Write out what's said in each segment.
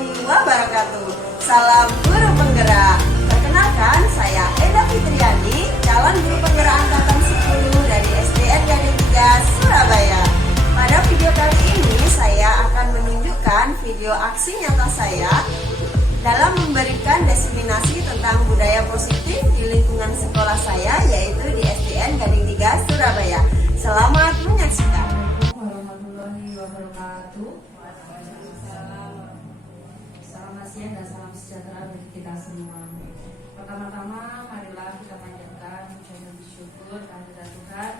warahmatullahi wabarakatuh. Salam guru penggerak. Perkenalkan, saya Enda Fitriani, calon guru penggerak angkatan 10 dari SDN Gading 3 Surabaya. Pada video kali ini saya akan menunjukkan video aksi nyata saya dalam memberikan diseminasi tentang budaya positif di lingkungan sekolah saya, yaitu di SDN Gading 3 Surabaya. Selamat menyaksikan. Warahmatullahi wabarakatuh. Selamat siang dan salam sejahtera bagi kita semua. Pertama-tama, marilah kita panjatkan pujian dan syukur kehadirat Tuhan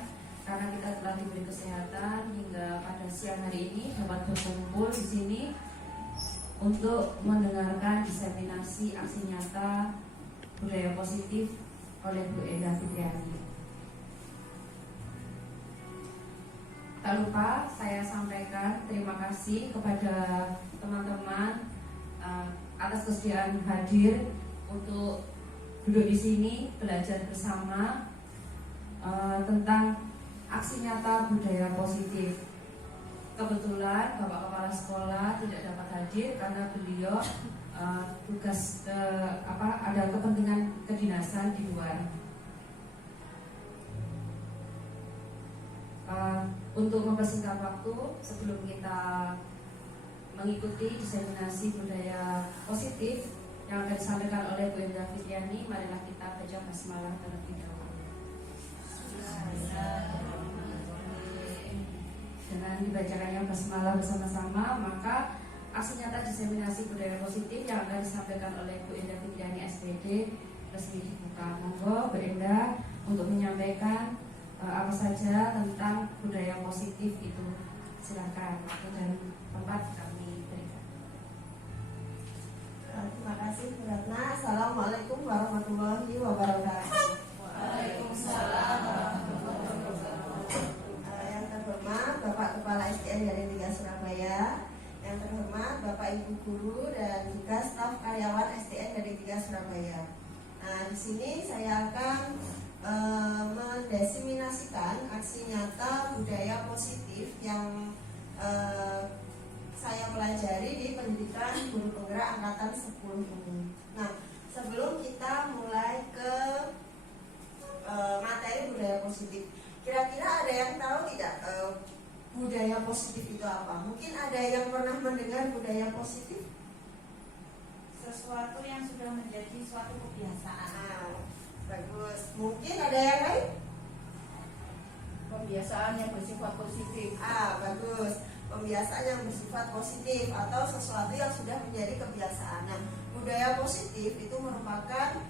karena kita telah diberi kesehatan hingga pada siang hari ini dapat berkumpul di sini untuk mendengarkan diseminasi aksi nyata budaya positif oleh Bu Enda Fitriani. Tak lupa saya sampaikan terima kasih kepada teman-teman atas kesediaan hadir untuk duduk di sini belajar bersama tentang aksi nyata budaya positif. Kebetulan Bapak Kepala Sekolah tidak dapat hadir karena beliau ada kepentingan kedinasan di luar. Untuk mempersingkat waktu, sebelum kita mengikuti diseminasi budaya positif yang akan disampaikan oleh Bu Enda Fitriani, marilah kita baca basmalah terlebih dahulu. Dengan dibacakannya basmalah bersama-sama, maka aksi nyata diseminasi budaya positif yang akan disampaikan oleh Bu Enda Fitriani SPD resmi dibuka. Monggo Bu Enda untuk menyampaikan apa saja tentang budaya positif itu. Silakan, waktu dan tempat kami berikan. Terima kasih Bu Ratna. Assalamualaikum warahmatullahi wabarakatuh. Waalaikumsalam warahmatullahi wabarakatuh. Yang terhormat Bapak Kepala SDN Gading 3 Surabaya, yang terhormat Bapak Ibu guru dan juga staf karyawan SDN Gading 3 Surabaya. Nah, di sini saya akan mendiseminasikan aksi nyata budaya positif yang saya pelajari di pendidikan guru penggerak angkatan 10 ini. Nah, sebelum kita mulai ke materi budaya positif, kira-kira ada yang tahu tidak budaya positif itu apa? Mungkin ada yang pernah mendengar budaya positif? Sesuatu yang sudah menjadi suatu kebiasaan. Bagus. Mungkin ada yang lain? Pembiasaan yang bersifat positif. Bagus. Pembiasaan yang bersifat positif atau sesuatu yang sudah menjadi kebiasaan. Nah, budaya positif itu merupakan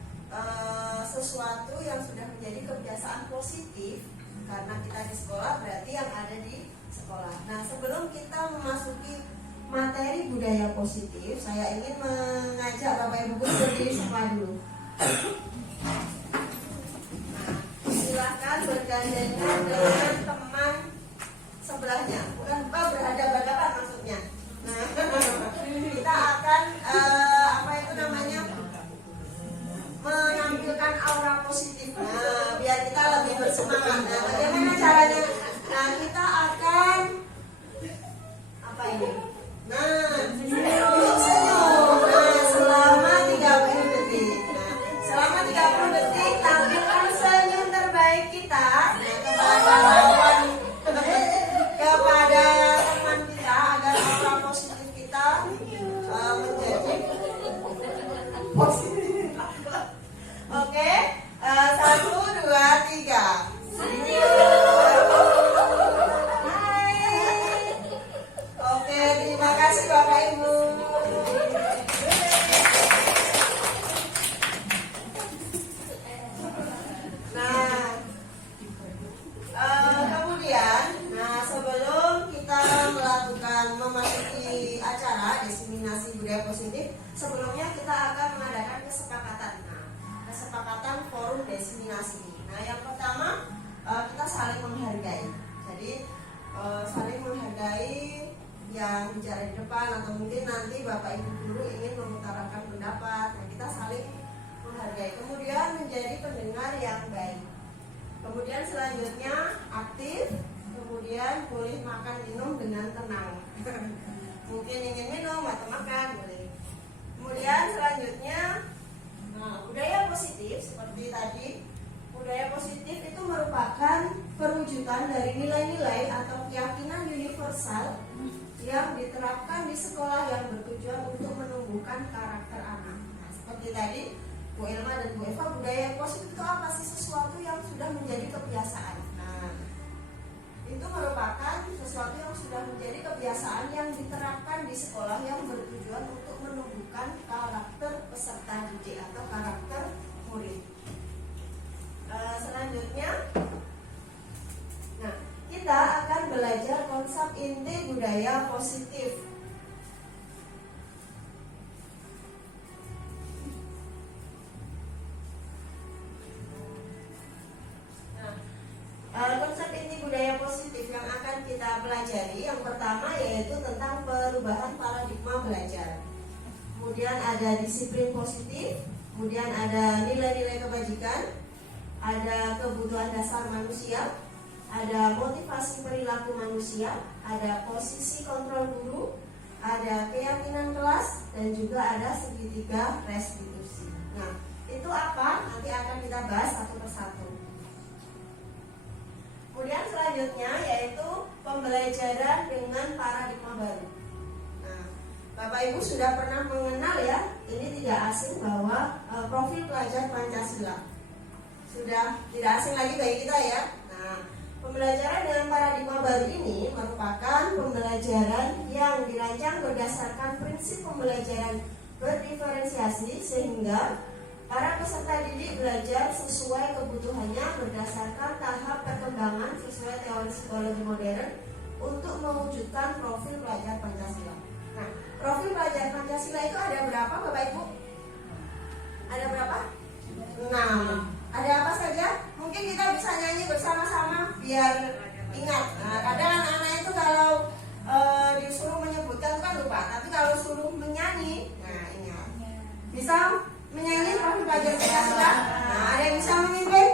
sesuatu yang sudah menjadi kebiasaan positif karena kita di sekolah, berarti yang ada di sekolah. Nah, sebelum kita memasuki materi budaya positif, saya ingin mengajak Bapak Ibu guru berdiri semua dulu. Silahkan bergandengan dengan teman sebelahnya, bukan berhadapan-hadapan maksudnya. Nah, kita akan menampilkan aura positif. Nah, biar kita lebih bersemangat. Nah, bagaimana caranya? Nah, kita akan senyum. Nah, selama 30 detik. Nah, selama 30 detik tampilkan senyum terbaik kita kepada teman kita agar aura positif kita menjadi positif. Oke, 1, 2, 3. Hai. Oke, terima kasih Bapak Ibu. Sebelum kita memasuki acara diseminasi budaya positif, sebelumnya kita akan mengadakan kesepakatan. Kesepakatan forum diseminasi. Nah, yang pertama kita saling menghargai. Jadi saling menghargai yang bicara di depan, atau mungkin nanti Bapak Ibu guru ingin mengutarakan pendapat. Nah, kita saling menghargai. Kemudian menjadi pendengar yang baik. Kemudian selanjutnya aktif. Kemudian boleh makan minum dengan tenang. Mungkin ingin minum atau makan boleh. Kemudian selanjutnya, budaya positif seperti tadi. Budaya positif itu merupakan perwujudan dari nilai-nilai atau keyakinan universal yang diterapkan di sekolah yang bertujuan untuk menumbuhkan karakter anak. Nah, seperti tadi Bu Ilma dan Bu Eva, budaya positif itu apa sih? Sesuatu yang sudah menjadi kebiasaan. Nah, itu merupakan sesuatu yang sudah menjadi kebiasaan yang diterapkan di sekolah yang bertujuan untuk menumbuhkan karakter peserta didik atau karakter murid. Selanjutnya, nah, kita akan belajar konsep inti budaya positif. Konsep inti budaya positif yang akan kita pelajari, yang pertama yaitu tentang perubahan paradigma belajar. Kemudian ada disiplin positif, kemudian ada nilai-nilai kebajikan, ada kebutuhan dasar manusia, ada motivasi perilaku manusia, ada posisi kontrol guru, ada keyakinan kelas, dan juga ada segitiga restitusi. Nah, itu apa? Nanti akan kita bahas satu persatu. Kemudian selanjutnya yaitu pembelajaran dengan paradigma baru. Nah, Bapak Ibu sudah pernah mengenal ya, ini tidak asing bahwa profil pelajar Pancasila sudah tidak asing lagi bagi kita ya. Nah, pembelajaran dengan paradigma baru ini merupakan pembelajaran yang dirancang berdasarkan prinsip pembelajaran berdiferensiasi sehingga para peserta didik belajar sesuai kebutuhannya berdasarkan tahap perkembangan sesuai teori psikologi modern untuk mewujudkan profil pelajar Pancasila. Nah, profil pelajar Pancasila itu ada berapa Bapak Ibu? Ada berapa? 6. Ada apa saja? Mungkin kita bisa nyanyi bersama-sama biar ingat. Nah, kadang anak-anak itu kalau disuruh menyebutkan kan lupa, tapi kalau suruh menyanyi, nah ingat. Bisa menyanyi profil pelajar Pancasila? Nah, ada yang bisa memimpin?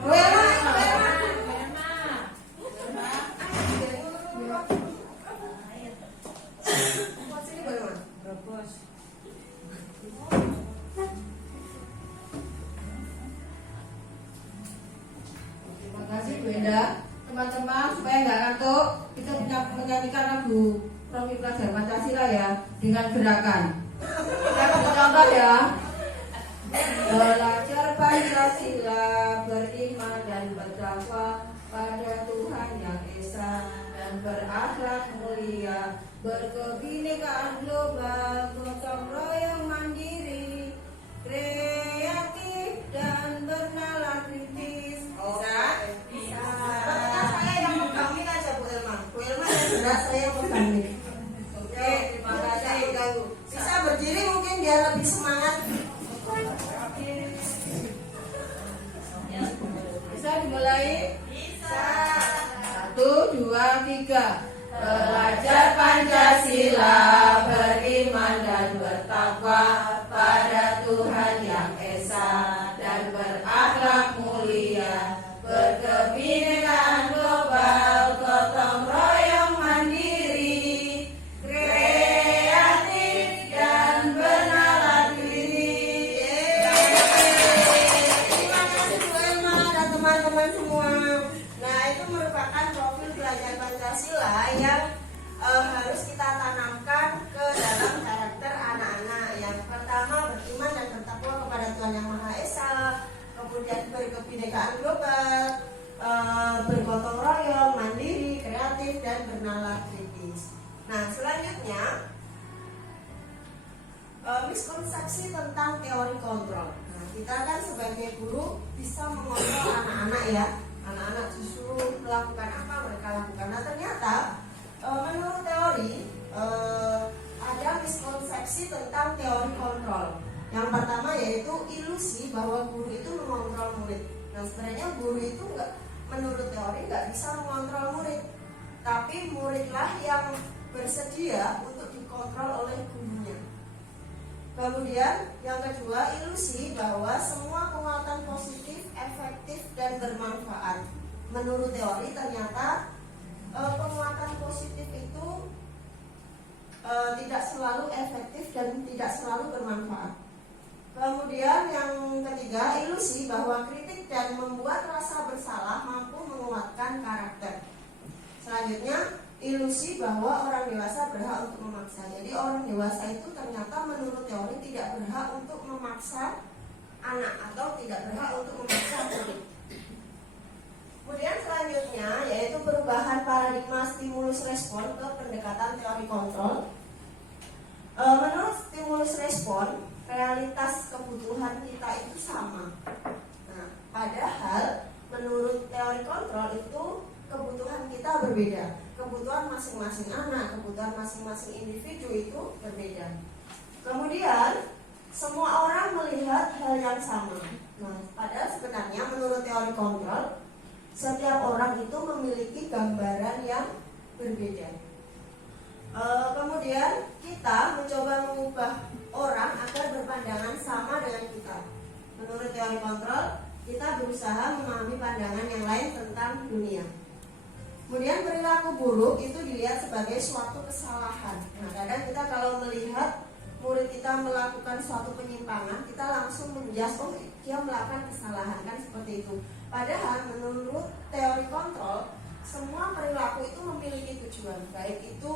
Bu Elma, Bu Elma. Sini Bu Elma. Terima kasih Bu Enda. Teman-teman, supaya nggak ngantuk, kita punya menyanyikan lagu profil pelajar Pancasila ya dengan gerakan. Kita kasih contoh ya. Belajar Pancasila, beriman dan bertakwa pada Tuhan yang Esa dan berakhlak mulia, berkebinekaan global, gotong royong mandiri, kreatif dan bernalar kritis. Bisa. Pertanyaan saya yang pegang aja Bu Elma. Bu Elma yang berat, saya yang pegang mic. Oke, terima kasih. Bisa berdiri mungkin biar lebih semangat. Bisa dimulai? Bisa. 1, 2, 3. Belajar Pancasila, beriman dan bertakwa pada Tuhan yang Esa dan berakhlak mulia, berkebinekaan global, gotong royong mandiri, kreatif dan bernalar kritis. Terima kasih Bu Elma dan teman-teman semua. Nah, itu merupakan profil pelajar Pancasila yang harus kita tanamkan ke dalam karakter anak-anak. Yang pertama, beriman dan bertakwa kepada Tuhan Yang Maha Esa, kemudian berkebinekaan global, bergotong royong, mandiri, kreatif, dan bernalar kritis. Nah, selanjutnya miskonsepsi tentang teori kontrol. Nah, kita kan sebagai guru bisa mengontrol anak-anak ya. Anak-anak disuruh melakukan apa mereka lakukan. Nah, ternyata menurut teori ada miskonsepsi tentang teori kontrol. Yang pertama yaitu ilusi bahwa guru itu mengontrol murid. Nah, sebenarnya guru itu menurut teori nggak bisa mengontrol murid, tapi muridlah yang bersedia untuk dikontrol oleh gurunya. Kemudian yang kedua, ilusi bahwa semua penguatan positif, efektif, dan bermanfaat. Menurut teori ternyata penguatan positif itu tidak selalu efektif dan tidak selalu bermanfaat. Kemudian yang ketiga, ilusi bahwa kritik dan membuat rasa bersalah mampu menguatkan karakter. Selanjutnya, ilusi bahwa orang dewasa berhak untuk memaksa. Jadi orang dewasa itu ternyata menurut teori tidak berhak untuk memaksa anak atau tidak berhak untuk memaksa murid. Kemudian selanjutnya yaitu perubahan paradigma stimulus respon ke pendekatan teori kontrol. Menurut stimulus respon, realitas kebutuhan kita itu sama. Nah, padahal menurut teori kontrol itu kebutuhan kita berbeda. Kebutuhan masing-masing anak, kebutuhan masing-masing individu itu berbeda. Kemudian semua orang melihat hal yang sama. Nah, padahal sebenarnya menurut teori kontrol, setiap orang itu memiliki gambaran yang berbeda. Kemudian kita mencoba mengubah orang agar berpandangan sama dengan kita. Menurut teori kontrol, kita berusaha memahami pandangan yang lain tentang dunia. Kemudian perilaku buruk itu dilihat sebagai suatu kesalahan. Nah, kadang kita kalau melihat murid kita melakukan suatu penyimpangan, kita langsung menjas, oh dia melakukan kesalahan, kan seperti itu. Padahal menurut teori kontrol, semua perilaku itu memiliki tujuan, baik itu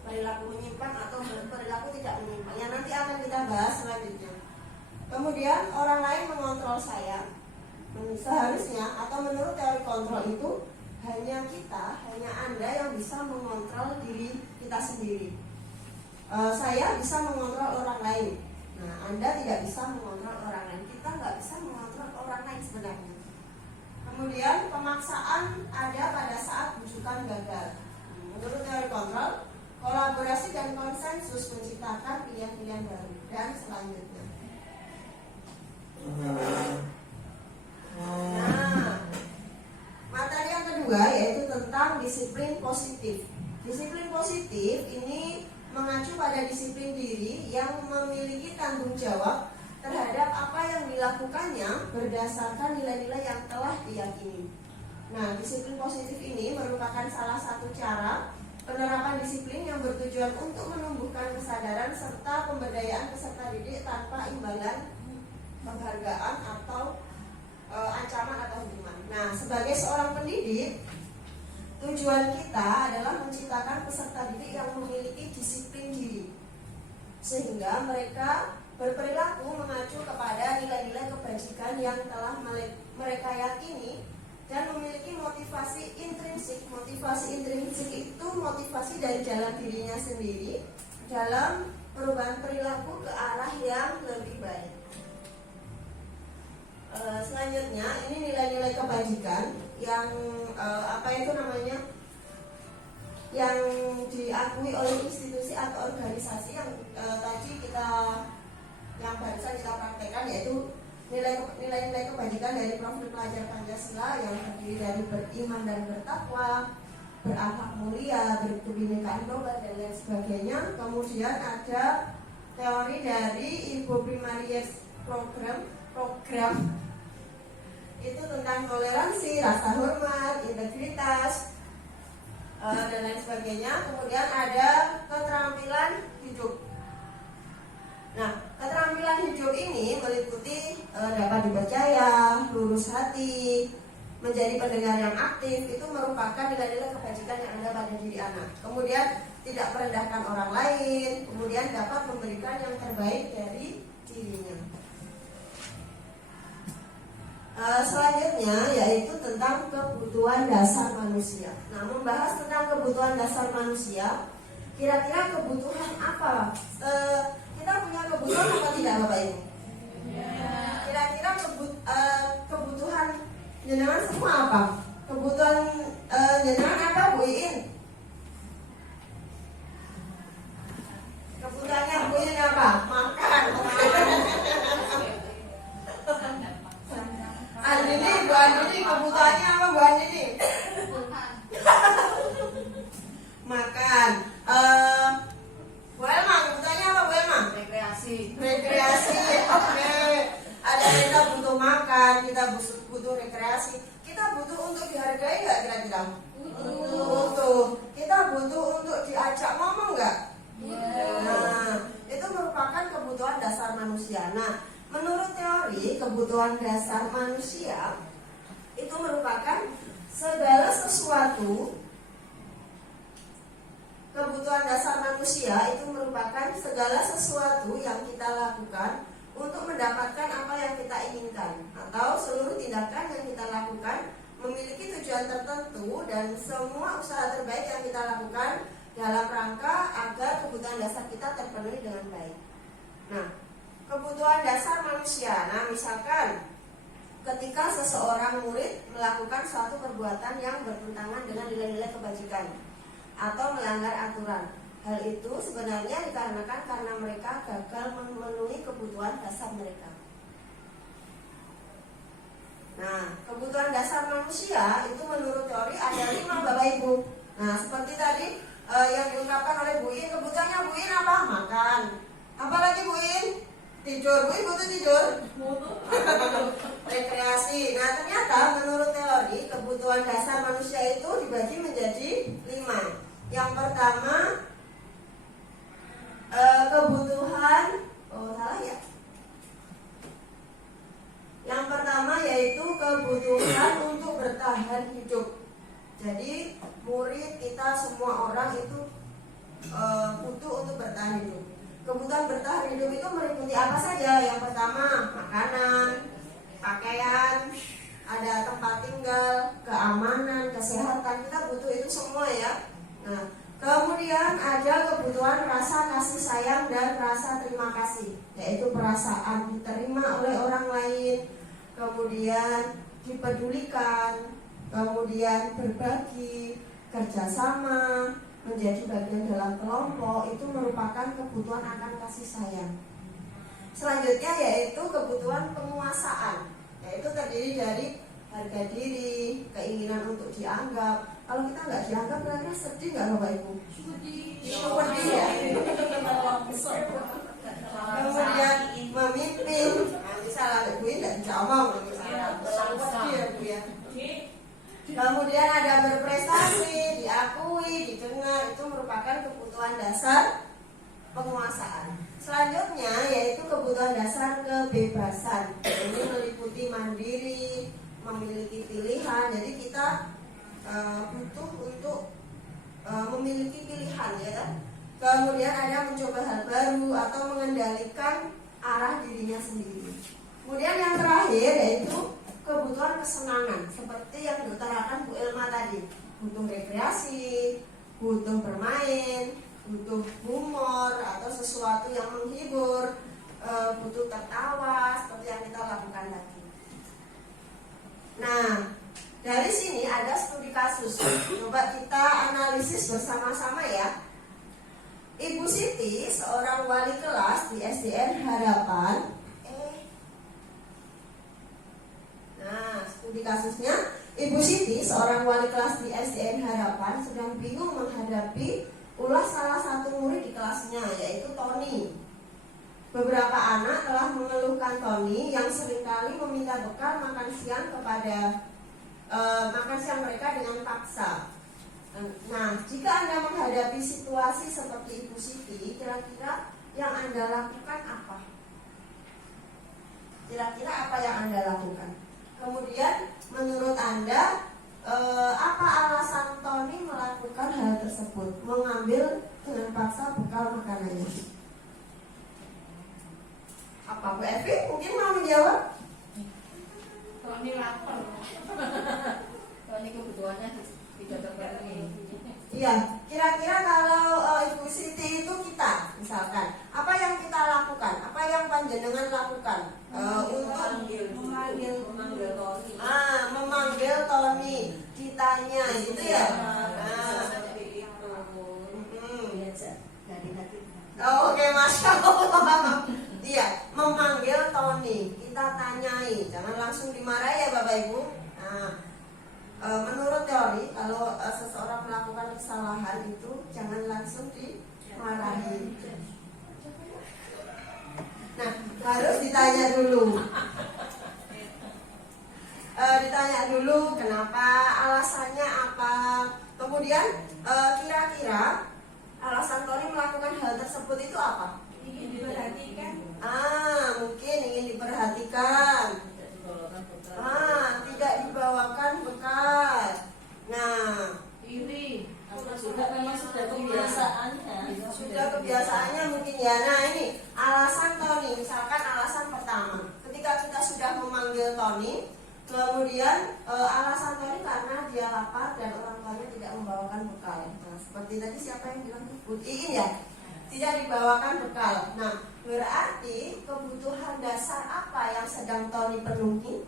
perilaku menyimpang atau perilaku tidak menyimpang. Yang nanti akan kita bahas selanjutnya. Kemudian orang lain mengontrol saya. Seharusnya atau menurut teori kontrol itu hanya kita, hanya Anda yang bisa mengontrol diri kita sendiri. Saya bisa mengontrol orang lain. Nah, Anda tidak bisa mengontrol orang lain. Kita nggak bisa mengontrol orang lain sebenarnya. Kemudian pemaksaan ada pada saat bujukan gagal. Menurut teori kontrol, kolaborasi dan konsensus menciptakan pilihan-pilihan baru dan selanjutnya. Nah, materi yang kedua yaitu tentang disiplin positif. Disiplin positif ini mengacu pada disiplin diri yang memiliki tanggung jawab terhadap apa yang dilakukannya berdasarkan nilai-nilai yang telah diyakini. Nah, disiplin positif ini merupakan salah satu cara penerapan disiplin yang bertujuan untuk menumbuhkan kesadaran serta pemberdayaan peserta didik tanpa imbalan penghargaan atau ancaman atau hukuman. Nah, sebagai seorang pendidik, tujuan kita adalah menciptakan peserta didik yang memiliki disiplin diri, sehingga mereka berperilaku mengacu kepada nilai-nilai kebajikan yang telah mereka yakini dan memiliki motivasi intrinsik. Motivasi intrinsik itu motivasi dari dalam dirinya sendiri dalam perubahan perilaku ke arah yang lebih baik. Selanjutnya ini nilai-nilai kebajikan yang yang diakui oleh institusi atau organisasi yang barusan kita praktekkan, yaitu nilai-nilai kebajikan dari profil pelajar Pancasila yang terdiri dari beriman dan bertakwa, berakhlak mulia, berkebinekaan global dan lain sebagainya. Kemudian ada teori dari Ibu Primarius program itu tentang toleransi, rasa hormat, integritas, dan lain sebagainya. Kemudian ada keterampilan hidup. Nah, keterampilan hidup ini meliputi dapat dipercaya, lurus hati, menjadi pendengar yang aktif. Itu merupakan nilai-nilai kebajikan yang ada pada diri anak. Kemudian tidak merendahkan orang lain, kemudian dapat memberikan yang terbaik dari dirinya. Selanjutnya yaitu tentang kebutuhan dasar manusia. Nah, membahas tentang kebutuhan dasar manusia, kira-kira kebutuhan apa? Kita punya kebutuhan apa tidak, Bapak Ibu? Kira-kira kebutuhan jenengan semua apa? Kebutuhan jenengan apa, Bu Iin? Kebutuhannya Bu Iin apa? Makan. Andini, Bu Andini, kebutuhannya apa, Bu Andini? Makan. Bu Elma, kebutuhannya apa, Bu Elma? Rekreasi. Oke. Ada kita butuh makan, kita butuh rekreasi. Kita butuh untuk dihargai nggak kira-kira? Butuh. Kita butuh untuk diajak ngomong nggak? Nah, itu merupakan kebutuhan dasar manusia. Nah, menurut teori kebutuhan dasar manusia itu merupakan segala sesuatu. Kebutuhan dasar manusia itu merupakan segala sesuatu yang kita lakukan untuk mendapatkan apa yang kita inginkan, atau seluruh tindakan yang kita lakukan memiliki tujuan tertentu, dan semua usaha terbaik yang kita lakukan dalam rangka agar kebutuhan dasar kita terpenuhi dengan baik. Nah, kebutuhan dasar manusia. Nah, misalkan ketika seseorang murid melakukan suatu perbuatan yang bertentangan dengan nilai-nilai kebajikan atau melanggar aturan, hal itu sebenarnya dikarenakan karena mereka gagal memenuhi kebutuhan dasar mereka. Nah, kebutuhan dasar manusia itu menurut teori ada 5, Bapak Ibu. Nah, seperti tadi yang diungkapkan oleh Bu In, kebutuhannya Bu In apa? Makan. Apalagi Bu In? Tidur. Bu In butuh tidur? Rekreasi. Nah, ternyata menurut teori kebutuhan dasar manusia itu dibagi menjadi 5. Yang pertama kebutuhan, salah ya. Yang pertama yaitu kebutuhan untuk bertahan hidup. Jadi murid kita semua orang itu butuh untuk bertahan hidup. Kebutuhan bertahan hidup itu meliputi apa saja? Yang pertama makanan, pakaian, ada tempat tinggal, keamanan, kesehatan. Kita butuh itu semua ya. Nah, kemudian ada kebutuhan rasa kasih sayang dan rasa terima kasih, yaitu perasaan diterima oleh orang lain, kemudian dipedulikan, kemudian berbagi, kerjasama, menjadi bagian dalam kelompok. Itu merupakan kebutuhan akan kasih sayang. Selanjutnya yaitu kebutuhan penguasaan, yaitu terdiri dari harga diri, keinginan untuk dianggap. Kalau kita nggak dianggap, kira-kira sedih nggak Bapak Ibu? Sedih ya. Kemudian memimpin, misalnya Bu nggak bisa omong, misalnya sedih ya Bu ya. Kemudian ada berprestasi, diakui, didengar. Itu merupakan kebutuhan dasar penguasaan. Selanjutnya yaitu kebutuhan dasar kebebasan. Ini meliputi mandiri, memiliki pilihan. Jadi kita butuh untuk memiliki pilihan ya kan? Kemudian ada mencoba hal baru atau mengendalikan arah dirinya sendiri. Kemudian yang terakhir yaitu kebutuhan kesenangan, seperti yang diutarakan Bu Elma tadi. Butuh rekreasi, butuh bermain, butuh humor atau sesuatu yang menghibur, butuh tertawa seperti yang kita lakukan tadi. Nah, dari sini ada studi kasus. Coba kita analisis bersama-sama ya. Ibu Siti, seorang wali kelas di SDN Harapan. Nah, studi kasusnya, Ibu Siti, seorang wali kelas di SDN Harapan, sedang bingung menghadapi ulah salah satu murid di kelasnya, yaitu Tony. Beberapa anak telah mengeluhkan Tony yang seringkali meminta bekal makan siang mereka dengan paksa. Nah, jika Anda menghadapi situasi seperti Ibu Siti, kira-kira yang Anda lakukan apa? Kira-kira apa yang Anda lakukan? Kemudian, menurut Anda, apa alasan Tony melakukan hal tersebut? Mengambil dengan paksa bekal makanannya. Apa Bu Evi? Mungkin mau menjawab? Tony lapar. Tony kebutuhannya tidak terpenuhi. Iya, kira-kira kalau Ibu Siti itu kita, misalkan, apa yang kita lakukan? Apa yang panjenengan lakukan untuk memanggil Tony. Memanggil Tony, ditanya, gitu ya? Oke, Masya Allah. Iya, memanggil Tony, kita tanyai, jangan langsung dimarahi ya Bapak Ibu. Nah, menurut teori, kalau seseorang melakukan kesalahan itu jangan langsung dimarahi. Nah, harus ditanya dulu. Ditanya dulu kenapa, alasannya apa. Kemudian kira-kira Alasan Tony melakukan hal tersebut itu apa? Ingin diperhatikan. Mungkin ingin diperhatikan. Tidak dibawakan bekal. Nah, Iri. Memang sudah kebiasaannya. sudah kebiasaannya mungkin ya. Nah, ini alasan Tony. Misalkan alasan pertama, ketika kita sudah memanggil Tony, kemudian alasan Tony karena dia lapar dan orang tuanya tidak membawakan bekal. Nah, seperti tadi siapa yang bilang? Iin ya, tidak dibawakan bekal. Nah, berarti kebutuhan dasar apa yang sedang Tony penuhi?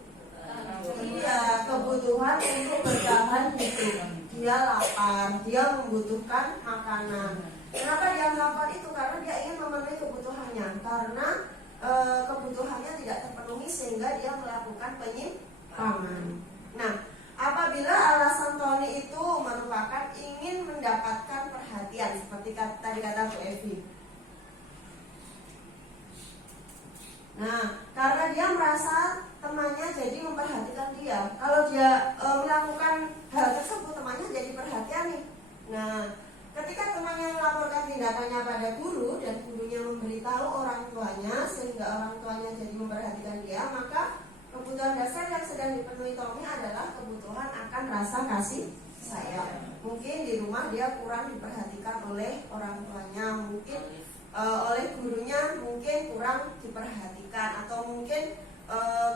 Iya, kebutuhan untuk bertahan hidup. Dia lapar, dia membutuhkan makanan. Kenapa dia melakukan itu? Karena dia ingin memenuhi kebutuhannya. Karena kebutuhannya tidak terpenuhi sehingga dia melakukan penyimpangan. Nah, apabila alasan Tony itu merupakan ingin mendapatkan perhatian, seperti tadi kata Bu Evi. Nah, karena dia merasa temannya jadi memperhatikan dia. Kalau dia melakukan hal tersebut, temannya jadi perhatian nih. Nah, ketika temannya melaporkan tindakannya pada guru dan gurunya memberitahu orang tuanya sehingga orang tuanya jadi memperhatikan dia, maka kebutuhan dasar yang sedang dipenuhi Tommy adalah kebutuhan akan rasa kasih sayang. Mungkin di rumah dia kurang diperhatikan oleh orang tuanya, mungkin oleh gurunya mungkin kurang diperhatikan, atau mungkin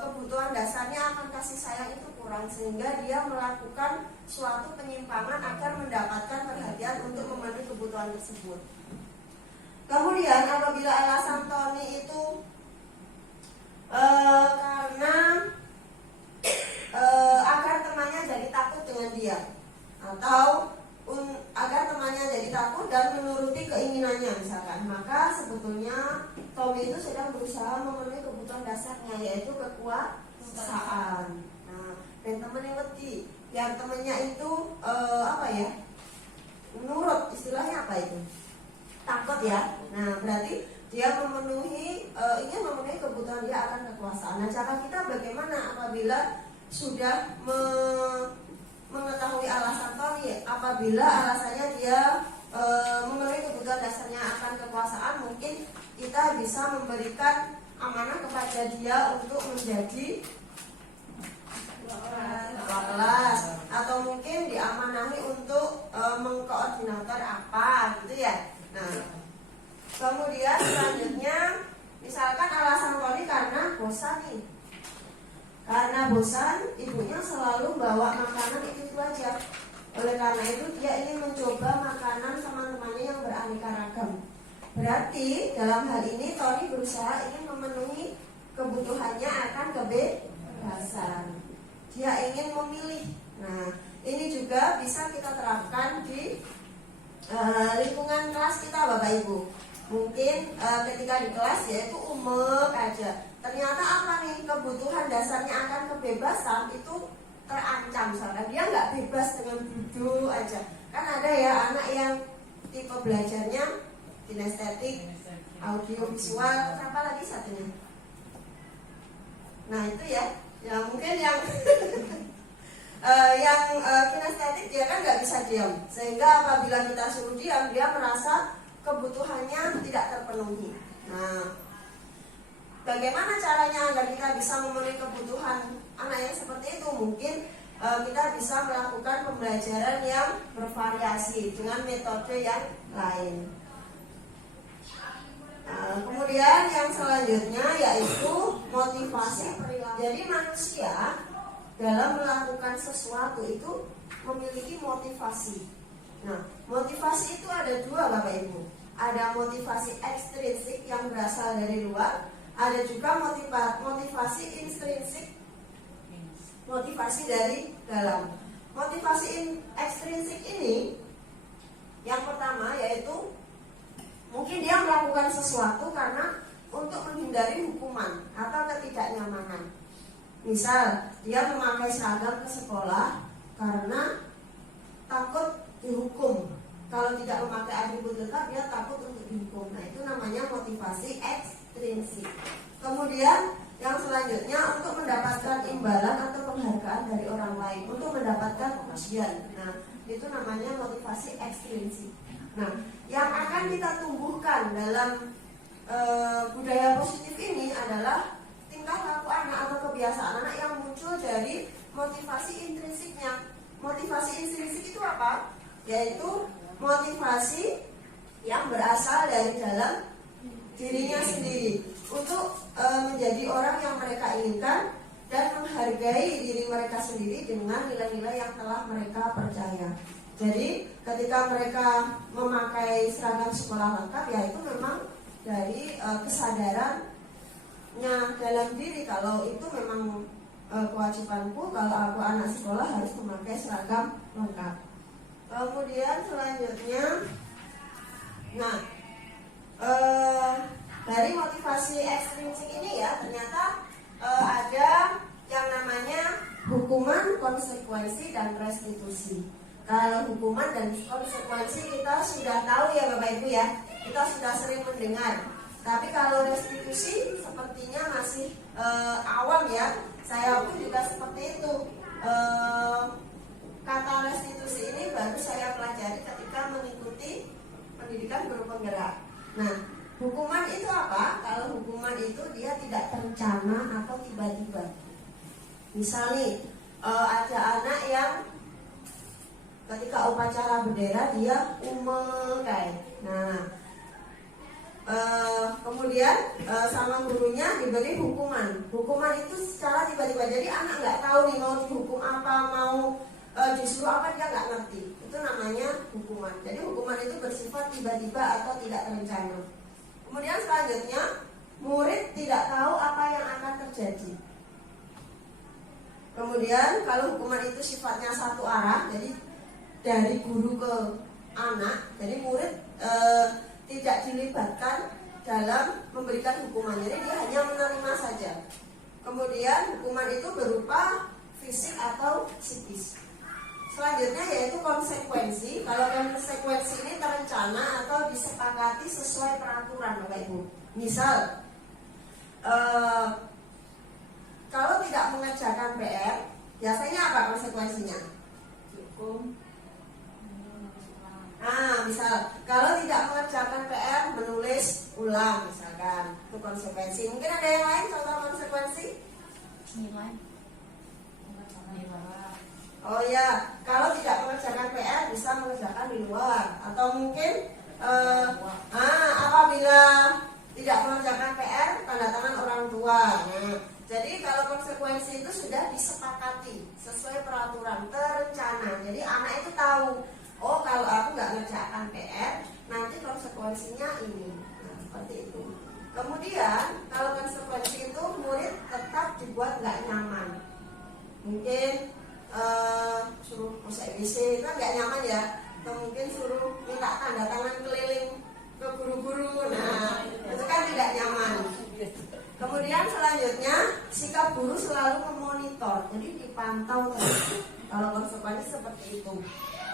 kebutuhan dasarnya akan kasih sayang itu kurang sehingga dia melakukan suatu penyimpangan agar mendapatkan perhatian untuk memenuhi kebutuhan tersebut. Kemudian apabila alasan Tony itu karena agar temannya jadi takut dengan dia, atau agar temannya jadi takut dan menuruti keinginannya misalkan, maka sebetulnya Tommy itu sedang berusaha memenuhi kebutuhan dasarnya, yaitu kekuasaan. Nah, dan temennya wedi, yang temennya itu menurut istilahnya apa itu? Takut ya. Nah, berarti dia ingin memenuhi kebutuhan dia akan kekuasaan. Nah, cara kita bagaimana apabila sudah mengetahui alasan Tony? Apabila alasannya dia memenuhi kebutuhan dasarnya akan kekuasaan, mungkin kita bisa memberikan amanah kepada dia untuk menjadi ketua kelas, atau mungkin diamanahi untuk mengkoordinator apa gitu ya. Nah, kemudian selanjutnya misalkan alasan Tony karena bosan nih. Karena bosan, ibunya selalu bawa makanan itu aja. Oleh karena itu dia ingin mencoba makanan teman-temannya yang beraneka ragam. Berarti dalam hal ini Tony berusaha ingin memenuhi kebutuhannya akan kebebasan. Dia ingin memilih. Nah, ini juga bisa kita terapkan di lingkungan kelas kita, Bapak Ibu. Mungkin ketika di kelas yaitu umek aja. Ternyata apa nih, kebutuhan dasarnya akan kebebasan itu terancam. Misalnya dia nggak bebas dengan duduk aja. Kan ada ya anak yang tipe belajarnya kinestetik, audio visual, apa lagi satunya? Nah itu ya mungkin yang kinestetik dia kan nggak bisa diam, sehingga apabila kita suruh diam, dia merasa kebutuhannya tidak terpenuhi. Nah, bagaimana caranya agar kita bisa memenuhi kebutuhan anak yang seperti itu? Mungkin kita bisa melakukan pembelajaran yang bervariasi dengan metode yang lain. Kemudian yang selanjutnya yaitu motivasi perilaku. Jadi manusia dalam melakukan sesuatu itu memiliki motivasi. Nah, motivasi itu ada dua, Bapak Ibu. Ada motivasi ekstrinsik yang berasal dari luar, ada juga motivasi intrinsik, motivasi dari dalam. Motivasi ekstrinsik ini yang pertama yaitu mungkin dia melakukan sesuatu karena untuk menghindari hukuman atau ketidaknyamanan. Misal, dia memakai seragam ke sekolah karena takut dihukum. Kalau tidak memakai atribut lengkap, dia takut untuk dihukum. Nah, itu namanya motivasi ekstrinsik. Kemudian yang selanjutnya untuk mendapatkan imbalan atau penghargaan dari orang lain, untuk mendapatkan pujian. Nah, itu namanya motivasi ekstrinsik. Nah, yang akan kita tumbuhkan dalam budaya positif ini adalah tingkah laku anak atau kebiasaan anak yang muncul dari motivasi intrinsiknya. Motivasi intrinsik itu apa? Yaitu motivasi yang berasal dari dalam dirinya sendiri untuk menjadi orang yang mereka inginkan dan menghargai diri mereka sendiri dengan nilai-nilai yang telah mereka percaya. Jadi ketika mereka memakai seragam sekolah lengkap, ya itu memang dari kesadarannya dalam diri kalau itu memang kewajibanku kalau aku anak sekolah harus memakai seragam lengkap. Kemudian selanjutnya, nah dari motivasi ekstrinsik ini ya ternyata ada yang namanya hukuman, konsekuensi, dan restitusi. Kalau hukuman dan konsekuensi kita sudah tahu ya Bapak Ibu ya, kita sudah sering mendengar. Tapi kalau restitusi sepertinya masih awam ya. Saya pun juga seperti itu. Kata restitusi ini baru saya pelajari ketika mengikuti pendidikan guru penggerak. Nah, hukuman itu apa? Kalau hukuman itu dia tidak terencana atau tiba-tiba. Misal nih, ada anak yang ketika upacara bendera dia kayak. Nah, kemudian sama gurunya diberi hukuman. Hukuman itu secara tiba-tiba. Jadi anak nggak tahu nih mau dihukum apa, mau disuruh apa, dia nggak ngerti. Itu namanya hukuman. Jadi hukuman itu bersifat tiba-tiba atau tidak terencana. Kemudian selanjutnya, murid tidak tahu apa yang akan terjadi. Kemudian kalau hukuman itu sifatnya satu arah, jadi dari guru ke anak, jadi murid tidak dilibatkan dalam memberikan hukuman, jadi dia hanya menerima saja. Kemudian hukuman itu berupa fisik atau psikis. Selanjutnya yaitu konsekuensi. Kalau konsekuensi ini terencana atau disepakati sesuai peraturan Bapak Ibu. Misal kalau tidak mengerjakan PR, biasanya apa konsekuensinya? Hukum. Nah, misal kalau tidak mengerjakan PR, menulis ulang misalkan, itu konsekuensi. Mungkin ada yang lain contoh konsekuensi? Nilai. Oh ya, kalau tidak mengerjakan PR bisa mengerjakan di luar. Atau mungkin apabila tidak mengerjakan PR, tanda tangan orang tua. Nah, jadi kalau konsekuensi itu sudah disepakati sesuai peraturan, terencana. Jadi anak itu tahu, oh kalau aku nggak mengerjakan PR, nanti konsekuensinya ini. Nah, seperti itu. Kemudian kalau konsekuensi itu murid tetap dibuat nggak nyaman. Mungkin suruh usai WC itu kan nggak nyaman ya. Atau mungkin suruh minta tanda tangan keliling ke guru-guru. Nah, itu kan tidak nyaman. Kemudian selanjutnya sikap guru selalu memonitor, jadi dipantau terus. Kalau konsekuensi seperti itu.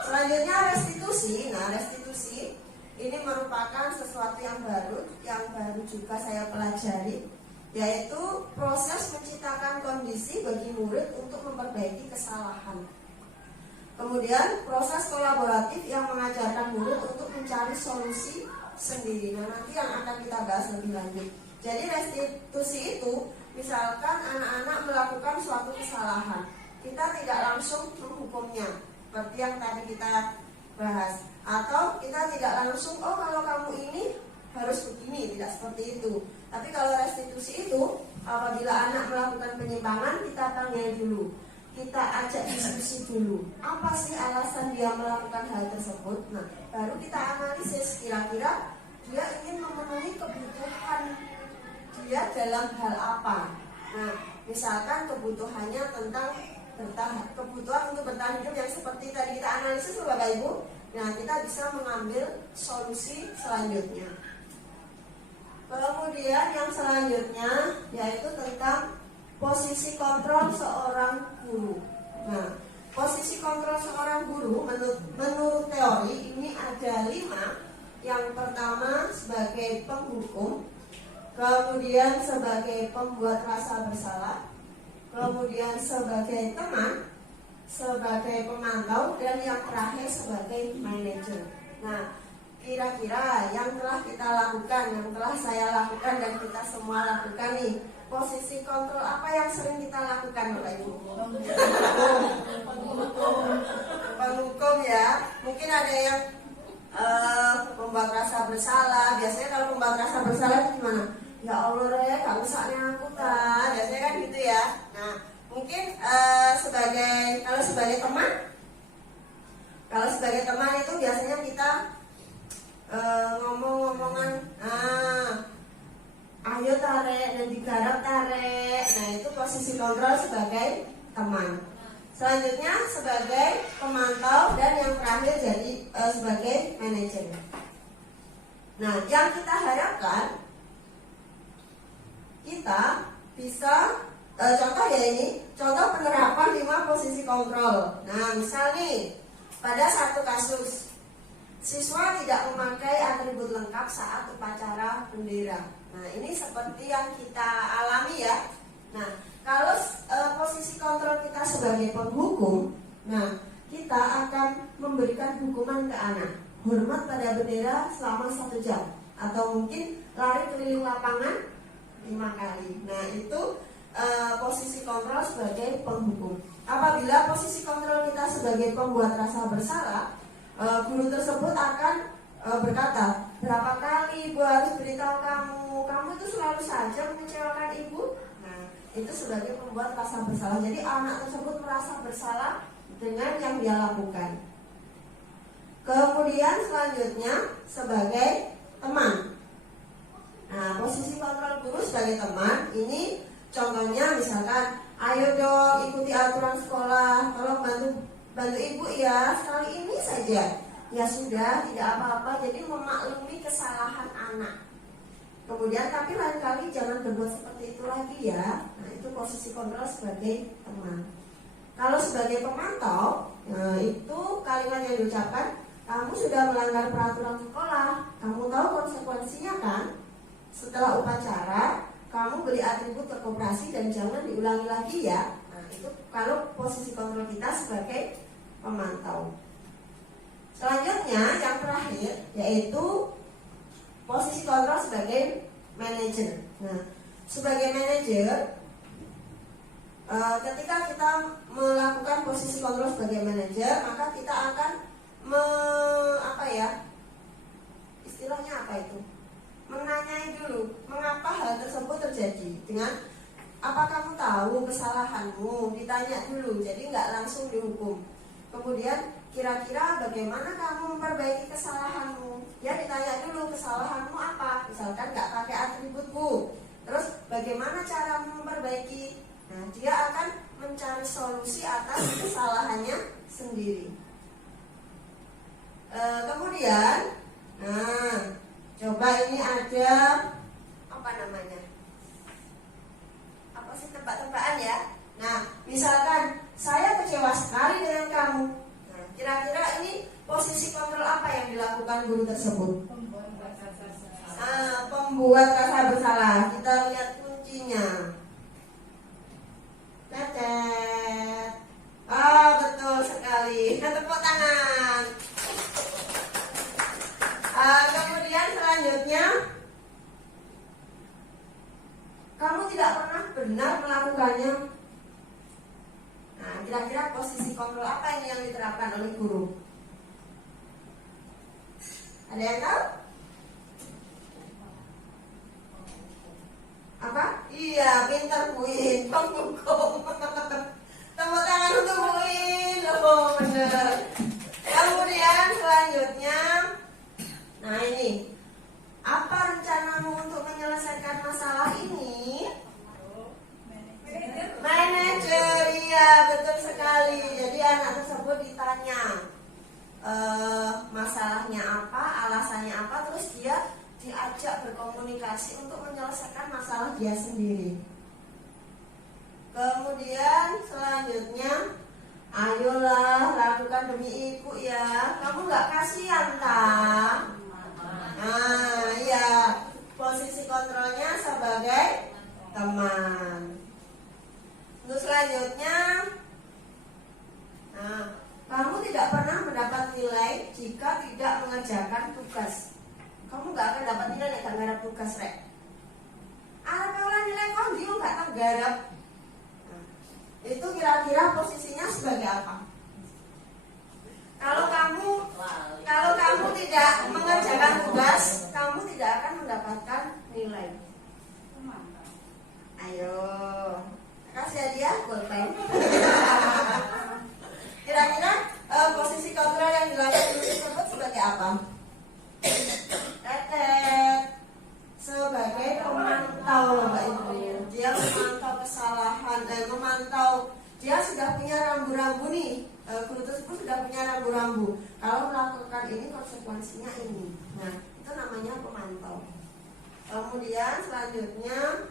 Selanjutnya restitusi. Nah, restitusi ini merupakan sesuatu yang baru juga saya pelajari, yaitu proses menciptakan kondisi bagi murid untuk memperbaiki kesalahan. Kemudian proses kolaboratif yang mengajarkan murid untuk mencari solusi sendiri. Nah, nanti yang akan kita bahas lebih lanjut. Jadi restitusi itu, misalkan anak-anak melakukan suatu kesalahan, kita tidak langsung menghukumnya, seperti yang tadi kita bahas. Atau kita tidak langsung, oh kalau kamu ini harus begini, tidak seperti itu. Tapi kalau restitusi itu, apabila anak melakukan penyimpangan, kita tanya dulu, kita ajak diskusi dulu, apa sih alasan dia melakukan hal tersebut. Nah, baru kita analisis kira-kira dia ingin memenuhi kebutuhan dia dalam hal apa. Nah, misalkan kebutuhannya tentang kebutuhan untuk bertahan hidup yang seperti tadi kita analisis Bapak Ibu. Nah, kita bisa mengambil solusi selanjutnya. Kemudian yang selanjutnya yaitu tentang posisi kontrol seorang guru. Nah, posisi kontrol seorang guru menurut teori ini ada 5. Yang pertama sebagai penghukum, kemudian sebagai pembuat rasa bersalah, kemudian sebagai teman, sebagai pemantau, dan yang terakhir sebagai manajer. Nah, kira-kira yang telah kita lakukan, yang telah saya lakukan dan kita semua lakukan nih, posisi kontrol apa yang sering kita lakukan Bapak Ibu? Penghukum ya. Mungkin ada yang membuat rasa bersalah. Biasanya kalau membuat rasa bersalah itu gimana? Ya Allah Raya, gak usahnya aku tak. Biasanya kan gitu ya. Nah, mungkin kalau sebagai teman itu biasanya kita ngomong-ngomongan, ayo tarik dan digarap tarik. Nah, itu posisi kontrol sebagai teman. Selanjutnya sebagai pemantau dan yang terakhir jadi sebagai manajer. Nah, yang kita harapkan kita bisa contoh ya ini, contoh penerapan 5 posisi kontrol. Nah, misal nih pada satu kasus siswa tidak memakai atribut lengkap saat upacara bendera. Nah, ini seperti yang kita alami ya. Nah, kalau posisi kontrol kita sebagai penghukum, nah kita akan memberikan hukuman ke anak, hormat pada bendera selama 1 jam, atau mungkin lari keliling lapangan 5 kali. Nah, itu posisi kontrol sebagai penghukum. Apabila posisi kontrol kita sebagai pembuat rasa bersalah, guru tersebut akan berkata, berapa kali ibu harus beritahu kamu itu selalu saja mengecewakan ibu. Nah, itu sebagai pembuat rasa bersalah. Jadi anak tersebut merasa bersalah dengan yang dia lakukan. Kemudian selanjutnya sebagai teman. Nah, posisi kontrol guru sebagai teman ini contohnya misalkan, ayo dong ikuti aturan sekolah, tolong bantu ibu ya, sekali ini saja. Ya sudah, tidak apa-apa. Jadi memaklumi kesalahan anak. Kemudian tapi lain kali jangan berbuat seperti itu lagi ya. Nah, itu posisi kontrol sebagai teman. Kalau sebagai pemantau, itu kalimat yang diucapkan, kamu sudah melanggar peraturan sekolah, kamu tahu konsekuensinya kan? Setelah upacara, kamu beli atribut ke koperasi dan jangan diulangi lagi ya. Nah, itu kalau posisi kontrol kita sebagai pemantau. Selanjutnya yang terakhir yaitu posisi kontrol sebagai manajer. Nah, sebagai manajer, ketika kita melakukan posisi kontrol sebagai manajer, maka kita akan istilahnya apa itu? Menanyai dulu mengapa hal tersebut terjadi, dengan apa kamu tahu kesalahanmu, ditanya dulu, jadi nggak langsung dihukum. Kemudian kira-kira bagaimana kamu memperbaiki kesalahanmu, ya ditanya dulu kesalahanmu apa, misalkan nggak pakai atributmu, terus bagaimana cara memperbaiki. Nah, dia akan mencari solusi atas kesalahannya sendiri. Kemudian coba ini ada apa namanya? Apa sih, tebak-tebakan ya? Nah, misalkan saya kecewa sekali dengan kamu. Nah, kira-kira ini posisi kontrol apa yang dilakukan guru tersebut? Pembuat rasa bersalah. Kita lihat kuncinya. Tetet. Betul sekali. Tepuk tangan. Kemudian selanjutnya, kamu tidak pernah benar melakukannya. Nah, kira-kira posisi kontrol apa ini yang diterapkan oleh guru? Ada yang tahu? Apa? Iya, pintar Bu In, penghukum. Tepuk tangan untuk Bu In. Oh, benar. Kemudian selanjutnya, nah ini, apa rencanamu untuk menyelesaikan masalah ini? Manajer, iya betul sekali. Jadi anak tersebut ditanya masalahnya apa, alasannya apa, terus dia diajak berkomunikasi untuk menyelesaikan masalah dia sendiri. Kemudian selanjutnya, ayolah lakukan demi ibu ya. Kamu nggak kasihan tak? Nah, iya, posisi kontrolnya sebagai teman. Untuk selanjutnya, nah, kamu tidak pernah mendapat nilai jika tidak mengerjakan tugas. Kamu nggak akan dapat nilai nek gak garap tugas rek. Arep ora nilai kok dia nggak tergarap. Nah, itu kira-kira posisinya sebagai apa? Kalau kamu tidak mengerjakan tugas, kamu tidak akan mendapatkan nilai. Ayo, kasih hadiah pulpen. Kira-kira posisi kontrol yang dilakukan guru tersebut sebagai apa? Tetet sebagai pemantau loh Mbak Ibu. Dia memantau kesalahan dan memantau. Dia sudah punya rambu-rambu nih. Guru tersebut sudah punya rambu-rambu. Kalau melakukan ini konsekuensinya ini. Nah, itu namanya pemantau. Kemudian selanjutnya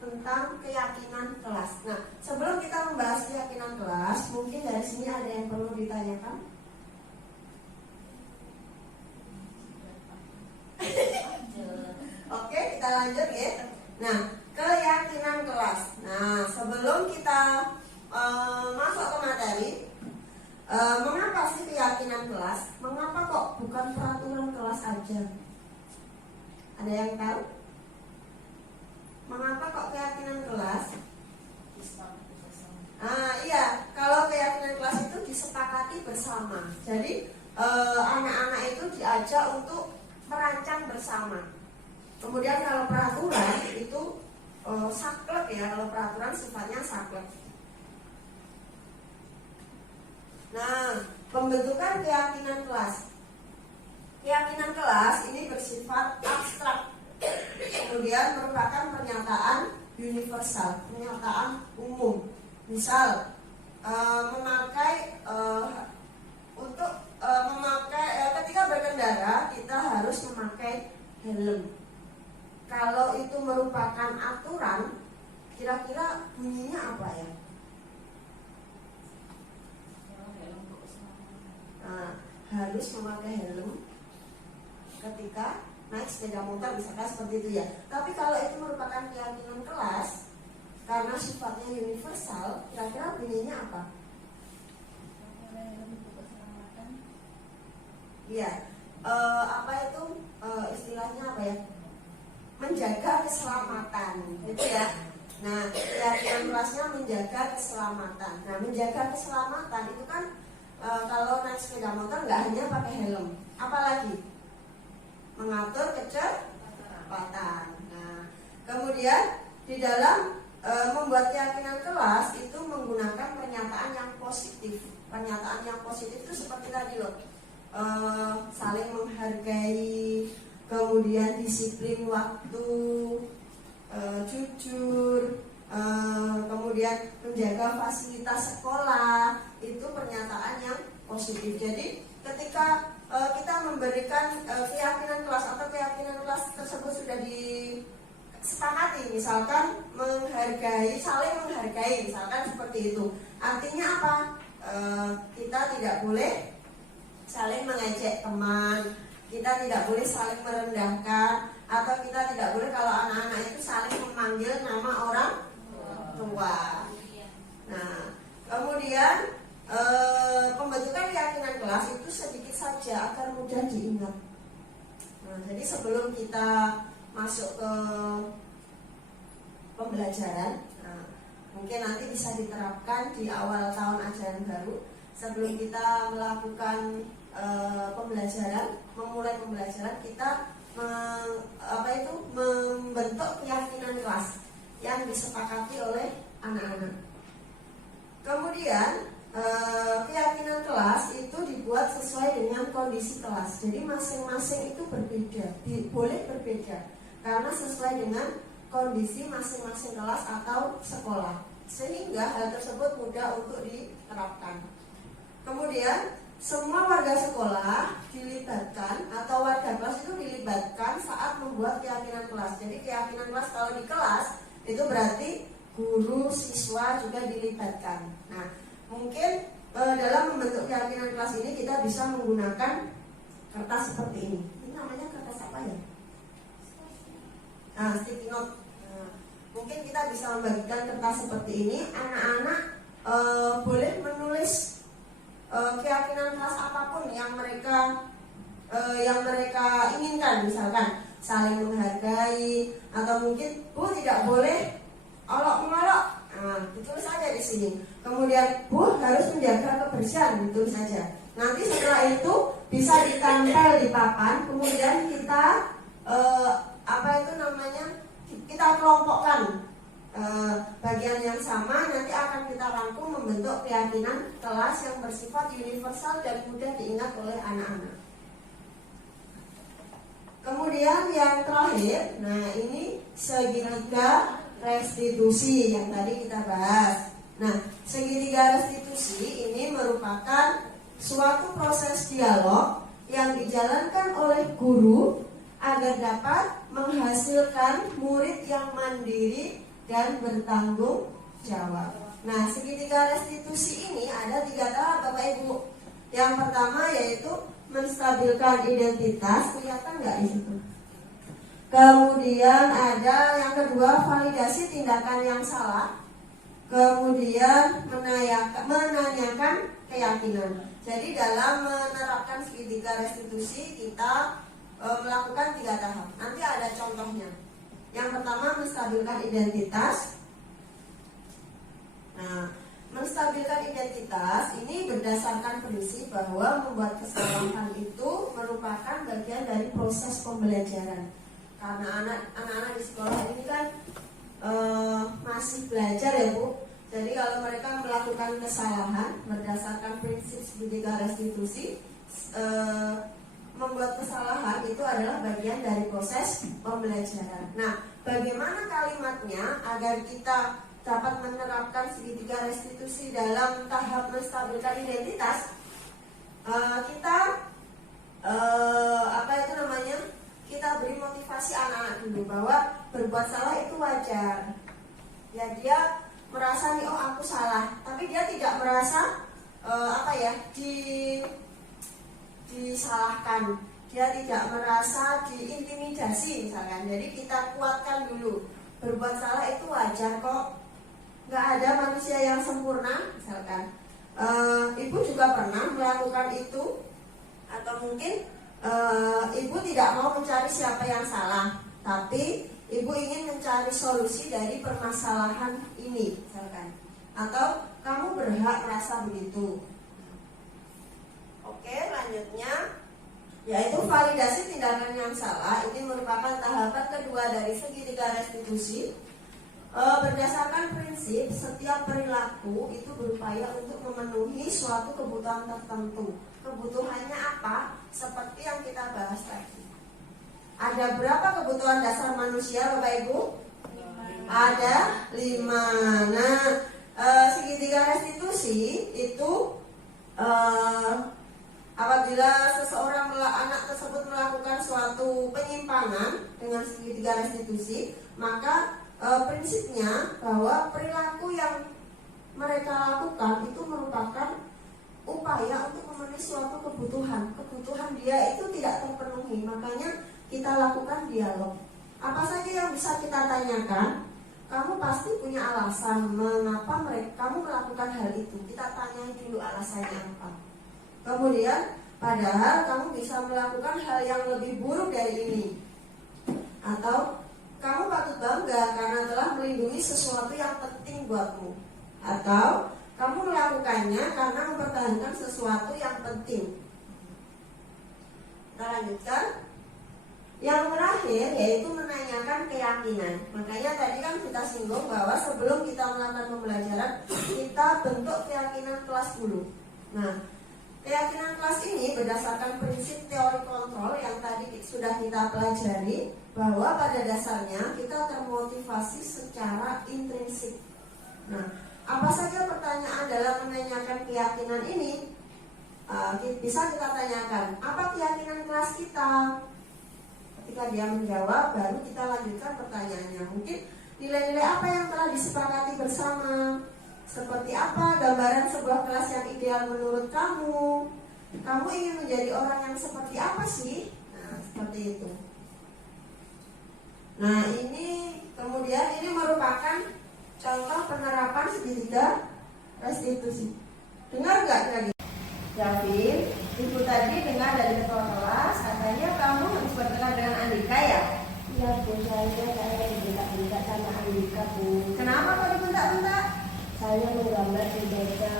tentang keyakinan kelas. Nah, sebelum kita membahas keyakinan kelas, mungkin dari sini ada yang perlu ditanyakan. Oke, kita lanjut ya. Nah, keyakinan kelas. Nah, sebelum kita masuk ke materi, mengapa sih keyakinan kelas? Mengapa kok bukan peraturan kelas aja? Ada yang tahu? Mengapa kok keyakinan kelas? Iya, kalau keyakinan kelas itu disepakati bersama. Jadi anak-anak itu diajak untuk merancang bersama. Kemudian kalau peraturan itu saklek ya, kalau peraturan sifatnya saklek. Nah, pembentukan keyakinan kelas. Keyakinan kelas ini bersifat abstrak. Kemudian merupakan pernyataan universal, pernyataan umum. Misal memakai ketika berkendara kita harus memakai helm. Kalau itu merupakan aturan, kira-kira bunyinya apa ya? Harus memakai helm ketika naik sepeda motor, misalkan seperti itu ya. Tapi kalau itu merupakan keyakinan kelas, karena sifatnya universal, kira-kira bunyinya apa? Iya, apa itu istilahnya apa ya? Menjaga keselamatan, gitu ya. Nah, keyakinan kelasnya menjaga keselamatan. Nah, menjaga keselamatan itu kan kalau naik sepeda motor nggak hanya pakai helm, apalagi mengatur kecepatan. Nah, kemudian di dalam membuat keyakinan kelas itu menggunakan pernyataan yang positif. Pernyataan yang positif itu seperti tadi loh, saling menghargai, kemudian disiplin waktu, jujur, kemudian menjaga fasilitas sekolah, itu pernyataan yang positif. Jadi ketika kita memberikan keyakinan kelas atau keyakinan kelas tersebut sudah disepakati, misalkan menghargai, saling menghargai, misalkan seperti itu. Artinya apa? Kita tidak boleh saling mengejek teman, kita tidak boleh saling merendahkan, atau kita tidak boleh kalau anak-anak itu saling memanggil nama orang tua. Nah, kemudian pembentukan keyakinan kelas itu sedikit saja agar mudah diingat. Nah, jadi sebelum kita masuk ke pembelajaran, nah, mungkin nanti bisa diterapkan di awal tahun ajaran baru. Sebelum kita melakukan pembelajaran, memulai pembelajaran, kita membentuk keyakinan kelas yang disepakati oleh anak-anak. Kemudian keyakinan kelas itu dibuat sesuai dengan kondisi kelas. Jadi masing-masing itu berbeda, boleh berbeda karena sesuai dengan kondisi masing-masing kelas atau sekolah, sehingga hal tersebut mudah untuk diterapkan. Kemudian semua warga sekolah dilibatkan atau warga kelas itu dilibatkan saat membuat keyakinan kelas. Jadi keyakinan kelas kalau di kelas itu berarti guru, siswa juga dilibatkan. Nah, mungkin dalam membentuk keyakinan kelas ini kita bisa menggunakan kertas seperti ini. Ini namanya kertas apa ya? Sticky note. Mungkin kita bisa membagikan kertas seperti ini. Anak-anak boleh menulis keyakinan apapun yang mereka inginkan, misalkan saling menghargai, atau mungkin Bu tidak boleh olok-olok, nah ditulis saja di sini. Kemudian Bu harus menjaga kebersihan, ditulis saja. Nanti setelah itu bisa ditempel di papan, kemudian kita kita kelompokkan bagian yang sama, nanti akan kita rangkum membentuk keyakinan kelas yang bersifat universal dan mudah diingat oleh anak-anak. Kemudian yang terakhir, nah ini segitiga restitusi yang tadi kita bahas. Nah, segitiga restitusi ini merupakan suatu proses dialog yang dijalankan oleh guru agar dapat menghasilkan murid yang mandiri dan bertanggung jawab. Nah, segitiga restitusi ini ada 3 tahap Bapak Ibu. Yang pertama yaitu menstabilkan identitas, kelihatan nggak di situ? Kemudian ada yang kedua, validasi tindakan yang salah. Kemudian menanyakan keyakinan. Jadi dalam menerapkan segitiga restitusi kita melakukan 3 tahap. Nanti ada contohnya. Yang pertama menstabilkan identitas. Nah, menstabilkan identitas ini berdasarkan prinsip bahwa membuat kesalahan itu merupakan bagian dari proses pembelajaran. Karena anak-anak di sekolah ini kan masih belajar ya Bu. Jadi kalau mereka melakukan kesalahan berdasarkan prinsip segitiga restitusi, membuat kesalahan itu adalah bagian dari proses pembelajaran. Nah, bagaimana kalimatnya agar kita dapat menerapkan segitiga restitusi dalam tahap menstabilkan identitas? Kita beri motivasi anak-anak dulu bahwa berbuat salah itu wajar. Ya, dia merasa nih, oh aku salah, tapi dia tidak merasa disalahkan, dia tidak merasa diintimidasi misalkan. Jadi kita kuatkan dulu, berbuat salah itu wajar kok, nggak ada manusia yang sempurna misalkan. Ibu juga pernah melakukan itu, atau mungkin ibu tidak mau mencari siapa yang salah, tapi ibu ingin mencari solusi dari permasalahan ini misalkan. Atau kamu berhak merasa begitu. Oke, lanjutnya yaitu validasi tindakan yang salah. Ini merupakan tahapan kedua dari segitiga restitusi. Berdasarkan prinsip setiap perilaku itu berupaya untuk memenuhi suatu kebutuhan tertentu. Kebutuhannya apa? Seperti yang kita bahas tadi. Ada berapa kebutuhan dasar manusia Bapak Ibu? 5. Ada 5. Nah, segitiga restitusi itu apabila anak tersebut melakukan suatu penyimpangan dengan segitiga restitusi, maka prinsipnya bahwa perilaku yang mereka lakukan itu merupakan upaya untuk memenuhi suatu kebutuhan. Kebutuhan dia itu tidak terpenuhi, makanya kita lakukan dialog. Apa saja yang bisa kita tanyakan? Kamu pasti punya alasan mengapa kamu melakukan hal itu. Kita tanya dulu alasannya apa. Kemudian, padahal kamu bisa melakukan hal yang lebih buruk dari ini. Atau kamu patut bangga karena telah melindungi sesuatu yang penting buatmu. Atau kamu melakukannya karena mempertahankan sesuatu yang penting. Kita lanjutkan. Yang terakhir yaitu menanyakan keyakinan. Makanya tadi kan kita singgung bahwa sebelum kita melakukan pembelajaran, kita bentuk keyakinan kelas dulu. Nah, keyakinan kelas ini berdasarkan prinsip teori kontrol yang tadi sudah kita pelajari, bahwa pada dasarnya kita termotivasi secara intrinsik. Nah, apa saja pertanyaan dalam menanyakan keyakinan ini? Bisa kita tanyakan, apa keyakinan kelas kita? Ketika dia menjawab, baru kita lanjutkan pertanyaannya. Mungkin nilai-nilai apa yang telah disepakati bersama? Seperti apa gambaran sebuah kelas yang ideal menurut kamu? Kamu ingin menjadi orang yang seperti apa sih? Nah, seperti itu. Nah, ini kemudian ini merupakan contoh penerapan segitiga restitusi. Dengar nggak lagi? David, Ibu tadi dengar dari ketua kelas katanya kamu habis bertengkar dengan Andika ya? Iya Bu, saya dibentak-bentak sama Andika Bu. Kenapa kok dibentak-bentak? Saya menggambar di meja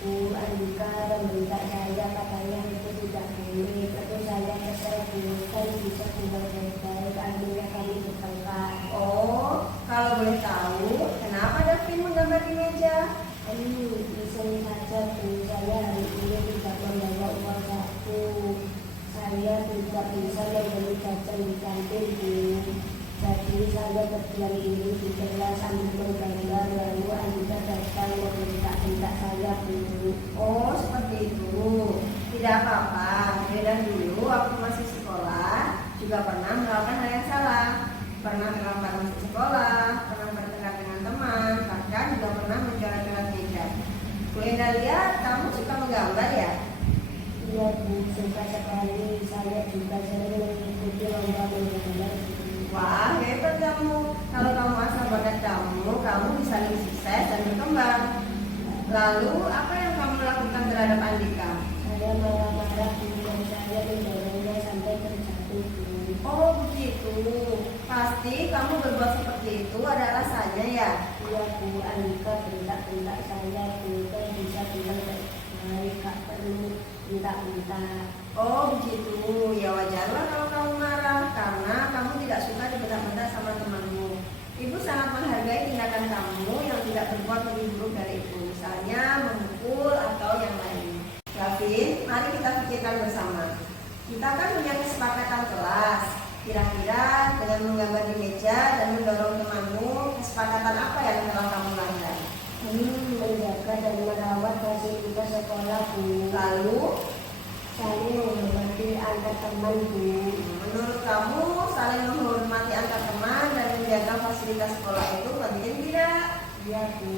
Bu, Andika membentak saya katanya itu tidak boleh. Terus saya kesel Bu, kan bisa tinggal baik-baik, akhirnya kami bertengkar. Oh, kalau boleh tahu, kenapa Davin menggambar di meja? Iseng saja Bu, saya hari ini tidak membawa uang saku. Saya tidak bisa membeli jajan di kantin Bu. Jadi saya berdiam diri di kelas sambil menggambar, lalu Andika datang membentak-bentak saya Bu. Oh, seperti itu. Tidak apa-apa. Dari dulu waktu masih sekolah juga pernah melakukan hal yang salah. Pernah terlambat masuk sekolah, pernah bertengkar dengan teman, bahkan juga pernah mencoret-coret meja. Bu Indah lihat kamu suka menggambar ya? Iya Bu, suka sekali. Saya juga sering mengikuti lomba menggambar Bu. Wah, hebat kamu. Kalau kamu asal bakat kamu bisa lebih sukses dan berkembang. Lalu, apa yang kamu lakukan terhadap Andika? Saya marah-marah Bu dan saya mendorongnya sampai terjatuh Bu. Oh, begitu. Pasti kamu berbuat seperti itu ada alasannya ya? Iya Bu, Andika bentak-bentak saya Bu, kan bisa bilang baik, gak perlu bentak-bentak. Oh, begitu. Ya wajarlah kalau kamu marah karena kamu tidak suka dibentak-bentak sama temanmu. Ibu sangat menghargai tindakan kamu yang tidak berbuat lebih buruk dari itu, misalnya memukul atau yang lain. Gavin, mari kita pikirkan bersama. Kita kan punya kesepakatan kelas. Kira-kira dengan menggambar di meja dan mendorong temanmu, kesepakatan apa yang telah kamu langgar? Menjaga dan merawat fasilitas sekolah Bu. Lalu, Saling menghormati antar teman Bu. menurut kamu saling menghormati antar teman dan menjaga fasilitas sekolah itu penting tidak? Iya Bu.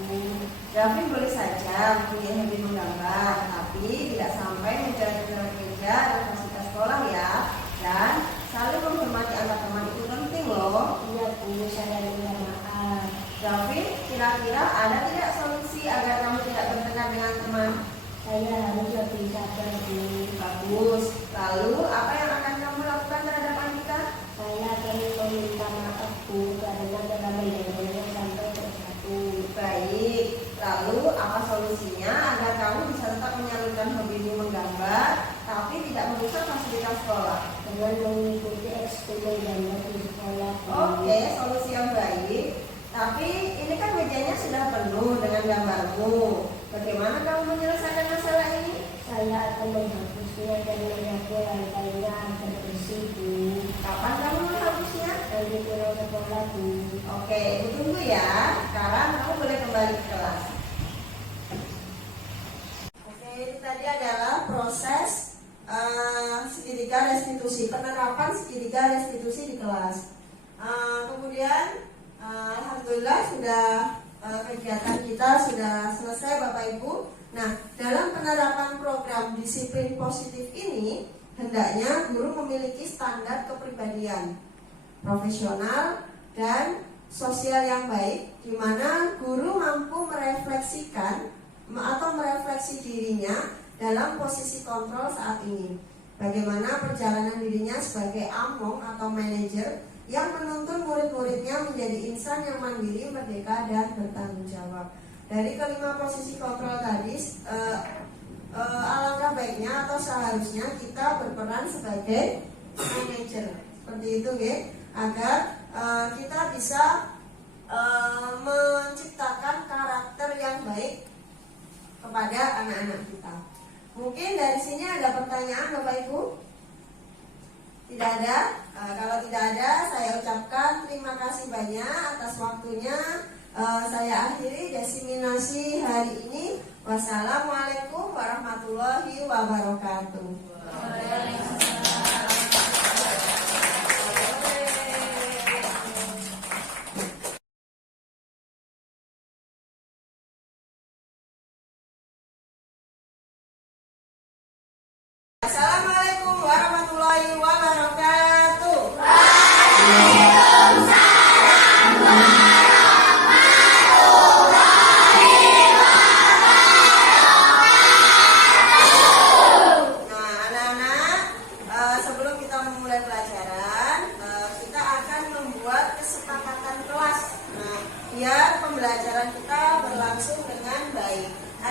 Gavin boleh saja punya hobi menggambar, tapi tidak sampai mencoret-coret meja dan fasilitas sekolah ya. Dan saling menghormati antar teman itu penting loh. Iya Bu, saya minta maaf. Gavin, kira-kira ada tidak solusi agar kamu tidak bertengkar dengan teman? Saya harus lebih sabar Bu. Bagus. Lalu apa yang akan kamu lakukan terhadap Andika? Saya akan meminta maaf Bu karena telah mendorongnya sampai terjatuh. Baik. Lalu apa solusinya agar kamu bisa tetap menyalurkan hobimu menggambar, tapi tidak merusak fasilitas sekolah? Dengan mengikuti ekskul menggambar di sekolah Bu. Oke, solusi yang baik. Tapi ini kan mejanya sudah penuh dengan gambarmu. Bagaimana kamu menyelesaikan masalah ini? Saya akan menghapusnya dan menyapu lantainya agar bersih Bu. Kapan kamu menghapusnya? Nanti pulang sekolah Bu. Oke, ibu tunggu ya. Sekarang kamu boleh kembali ke kelas. Oke, ini tadi adalah proses segitiga restitusi, penerapan segitiga restitusi di kelas. Kemudian alhamdulillah sudah kegiatan kita sudah selesai Bapak Ibu. Nah, dalam penerapan program disiplin positif ini hendaknya guru memiliki standar kepribadian profesional dan sosial yang baik, di mana guru mampu merefleksikan atau merefleksi dirinya dalam posisi kontrol saat ini. Bagaimana perjalanan dirinya sebagai among atau manajer yang menuntun murid-muridnya menjadi insan yang mandiri, merdeka, dan bertanggung jawab. Dari kelima posisi kontrol tadi, alangkah baiknya atau seharusnya kita berperan sebagai manajer. Seperti itu ya, agar kita bisa menciptakan karakter yang baik kepada anak-anak kita. Mungkin dari sini ada pertanyaan Bapak Ibu? Tidak ada? Kalau tidak ada, saya ucapkan terima kasih banyak atas waktunya. Saya akhiri diseminasi hari ini. Wassalamualaikum warahmatullahi wabarakatuh. Assalamualaikum warahmatullahi wabarakatuh. Nah,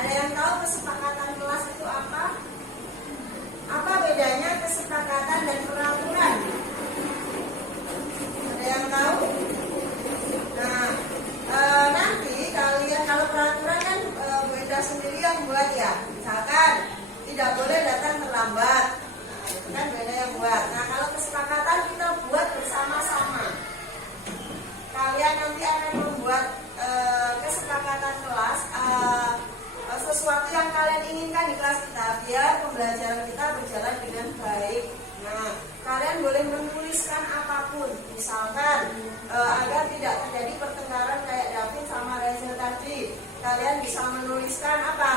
Ada yang tahu kesepakatan kelas itu apa? Apa bedanya kesepakatan dan peraturan? Ada yang tahu? Nah, nanti kalian kalau peraturan kan Bu Enda sendiri yang buat ya. Misalkan tidak boleh datang terlambat. Nah, itu kan Bu Enda yang buat. Nah, kalau kesepakatan kita buat bersama-sama. Kalian nanti akan membuat kesepakatan kelas, sesuatu yang kalian inginkan di kelas kita biar pembelajaran kita berjalan dengan baik. Nah, kalian boleh menuliskan apapun, misalkan agar tidak terjadi pertengkaran kayak David sama Reza tadi. Kalian bisa menuliskan apa?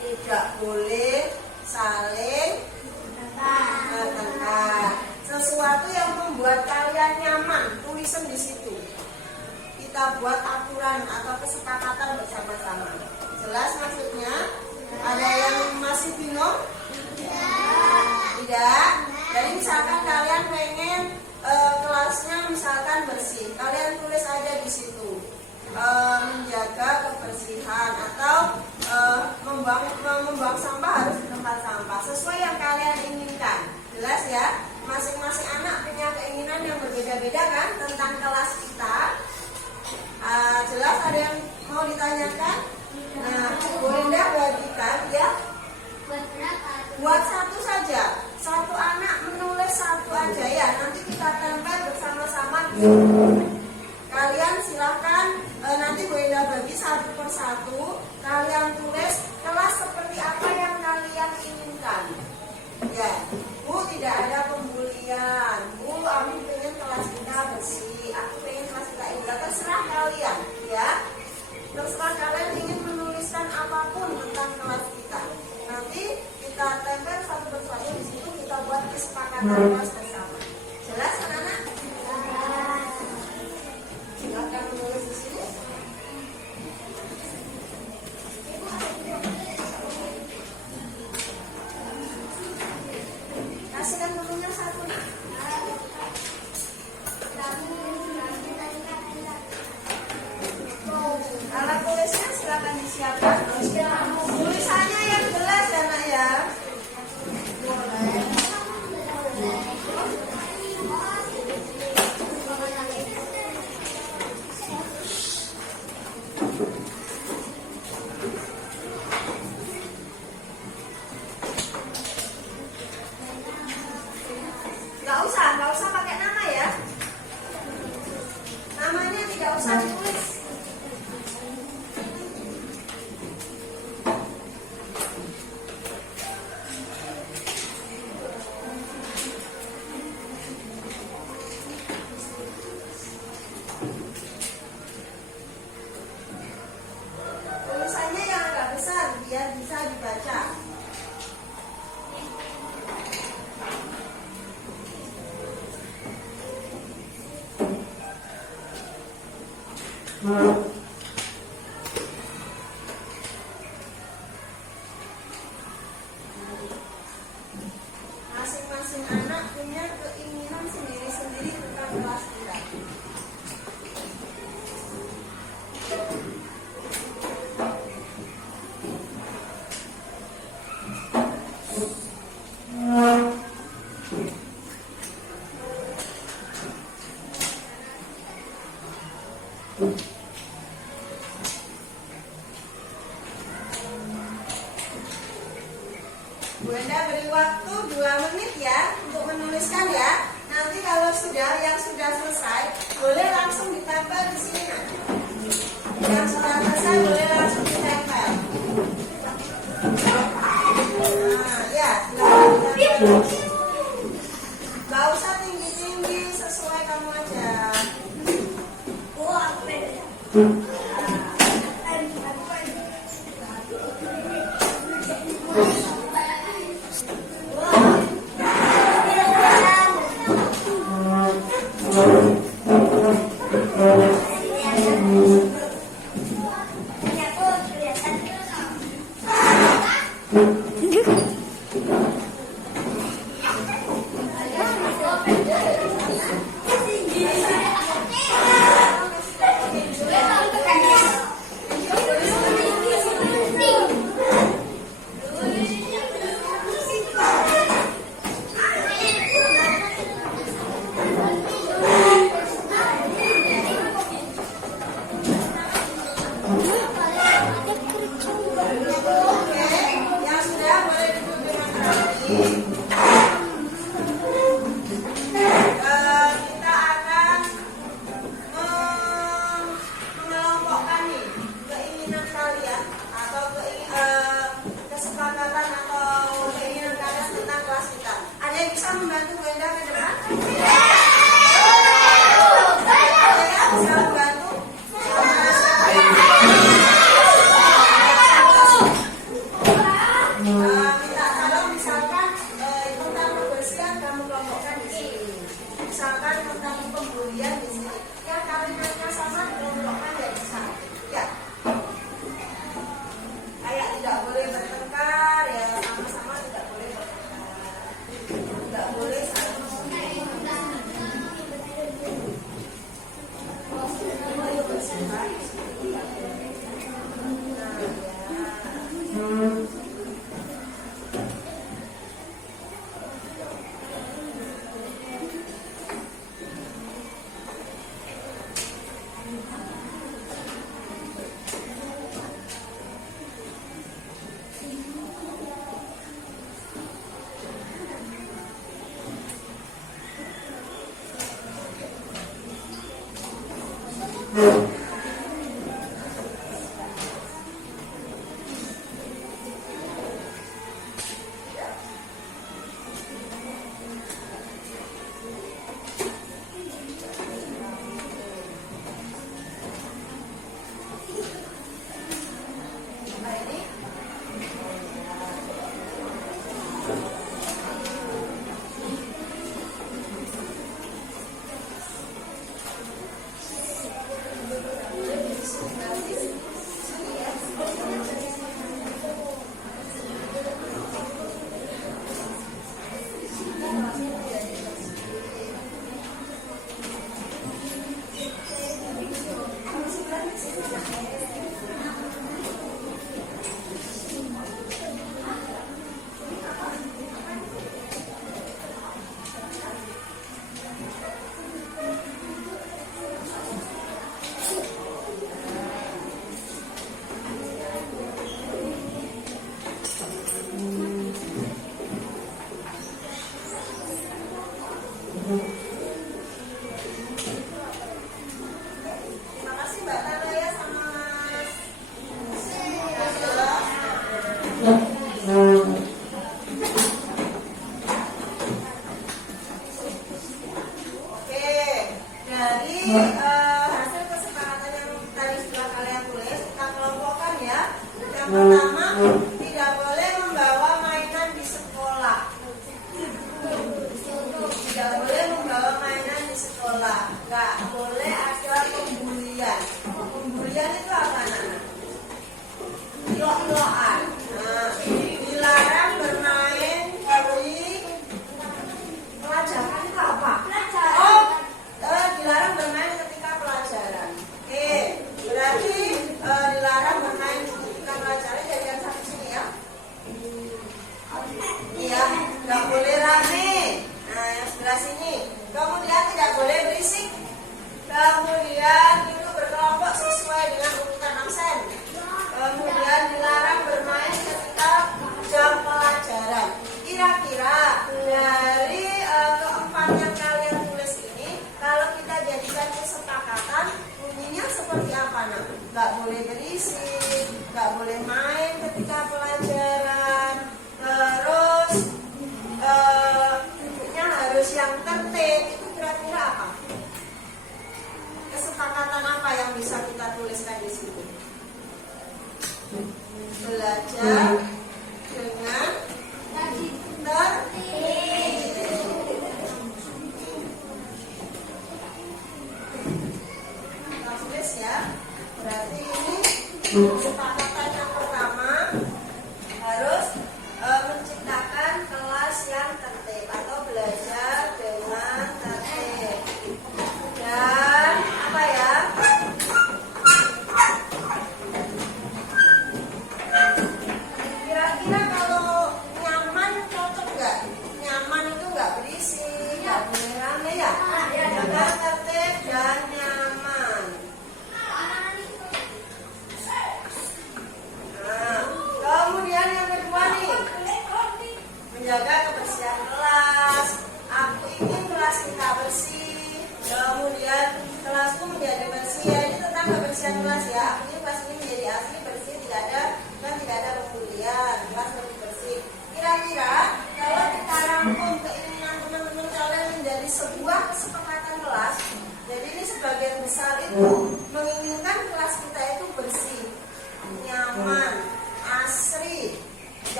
Tidak boleh saling bertengkar. Sesuatu yang membuat kalian nyaman, tulisan di situ. Kita buat aturan atau kesepakatan bersama-sama. Jelas maksudnya? Ada yang masih bingung? Tidak. Jadi misalkan kalian pengen kelasnya misalkan bersih, kalian tulis aja di situ menjaga kebersihan atau membuang sampah harus di tempat sampah sesuai yang kalian inginkan. Jelas ya? Masing-masing anak punya keinginan yang berbeda-beda kan tentang kelas kita. Jelas, ada yang mau ditanyakan? Nah, Bu Enda bagikan ya. Buat satu saja, satu anak menulis satu aja ya. Nanti kita tempel bersama-sama. Kalian silahkan nanti Bu Enda bagi satu persatu. Kalian tulis kelas seperti apa yang kalian inginkan. Ya, Bu, tidak ada pembulian. Bu, aku pengen kelas kita bersih. Aku pengen kelas kita indah. Terserah kalian, ya. Terserah kalian ingin menuliskan apapun tentang kelas kita. Nanti kita tempel satu persatu di situ. Kita buat kesepakatan kelas bersama. Jelas, anak-anak? Silakan menulis di sini. Kasihkan bukunya satu. Alat tulisnya silakan disiapkan. Tulisannya yang jelas ya nak ya. Nggak usah pakai nama ya. Namanya tidak usah ditulis. Tulisannya yang agak besar biar bisa dibaca. Masing-masing anak punya keinginan sendiri-sendiri tentang kelas kita. Bu Enda beri waktu 2 menit ya untuk menuliskan ya. Nanti kalau yang sudah selesai boleh langsung ditempel di sini. Yang sudah selesai boleh langsung ditempel. Nah, ya, silakan ditempel. Gak usah tinggi-tinggi, sesuai kamu aja. bisa membantu Bu Enda ke depan? Ya, bisa membantu. Minta tolong misalkan tentang kebersihan kamu kelompokkan di sini. Misalkan tentang pembulian di sini. Ya kalimatnya sama dikelompokkan ya bisa. Ya. Kayak tidak boleh bertengkar ya sama-sama tidak boleh bertengkar. Tidak boleh saling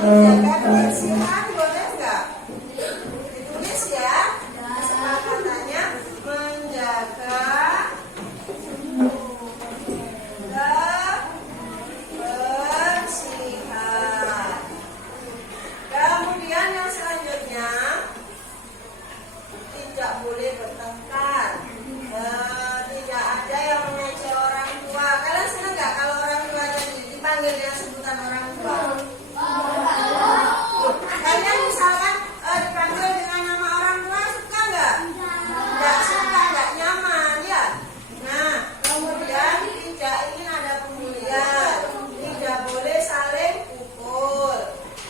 menjaga kebersihan, boleh nggak? Ditulis ya. Kesepakatannya menjaga kebersihan. Kemudian yang selanjutnya tidak boleh bertengkar. Tidak ada yang mengejek orang tua. Kalian senang nggak kalau orang tua dipanggil dengan sebutan orang tua? Kalian misalkan dipanggil dengan nama orang tua suka nggak? Nggak suka, nggak nyaman ya. Nah, kemudian tidak ingin ada pembulian, tidak boleh saling pukul,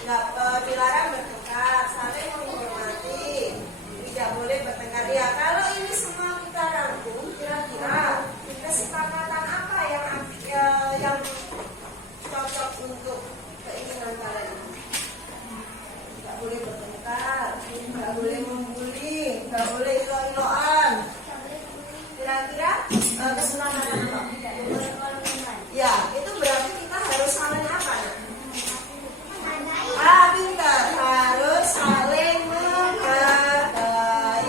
nggak dilarang bertengkar, saling menghormati, tidak boleh bertengkar ya. Kalau ini semua kita rangkum, kira-kira kesepakatan apa yang cocok untuk keinginan kalian? Nggak boleh bertengkar, nggak boleh membuli, nggak boleh ilo-iloan. Kira-kira kesepakatan apa? Ya, itu berarti kita harus saling apa ya? Pintar, harus saling menghargai.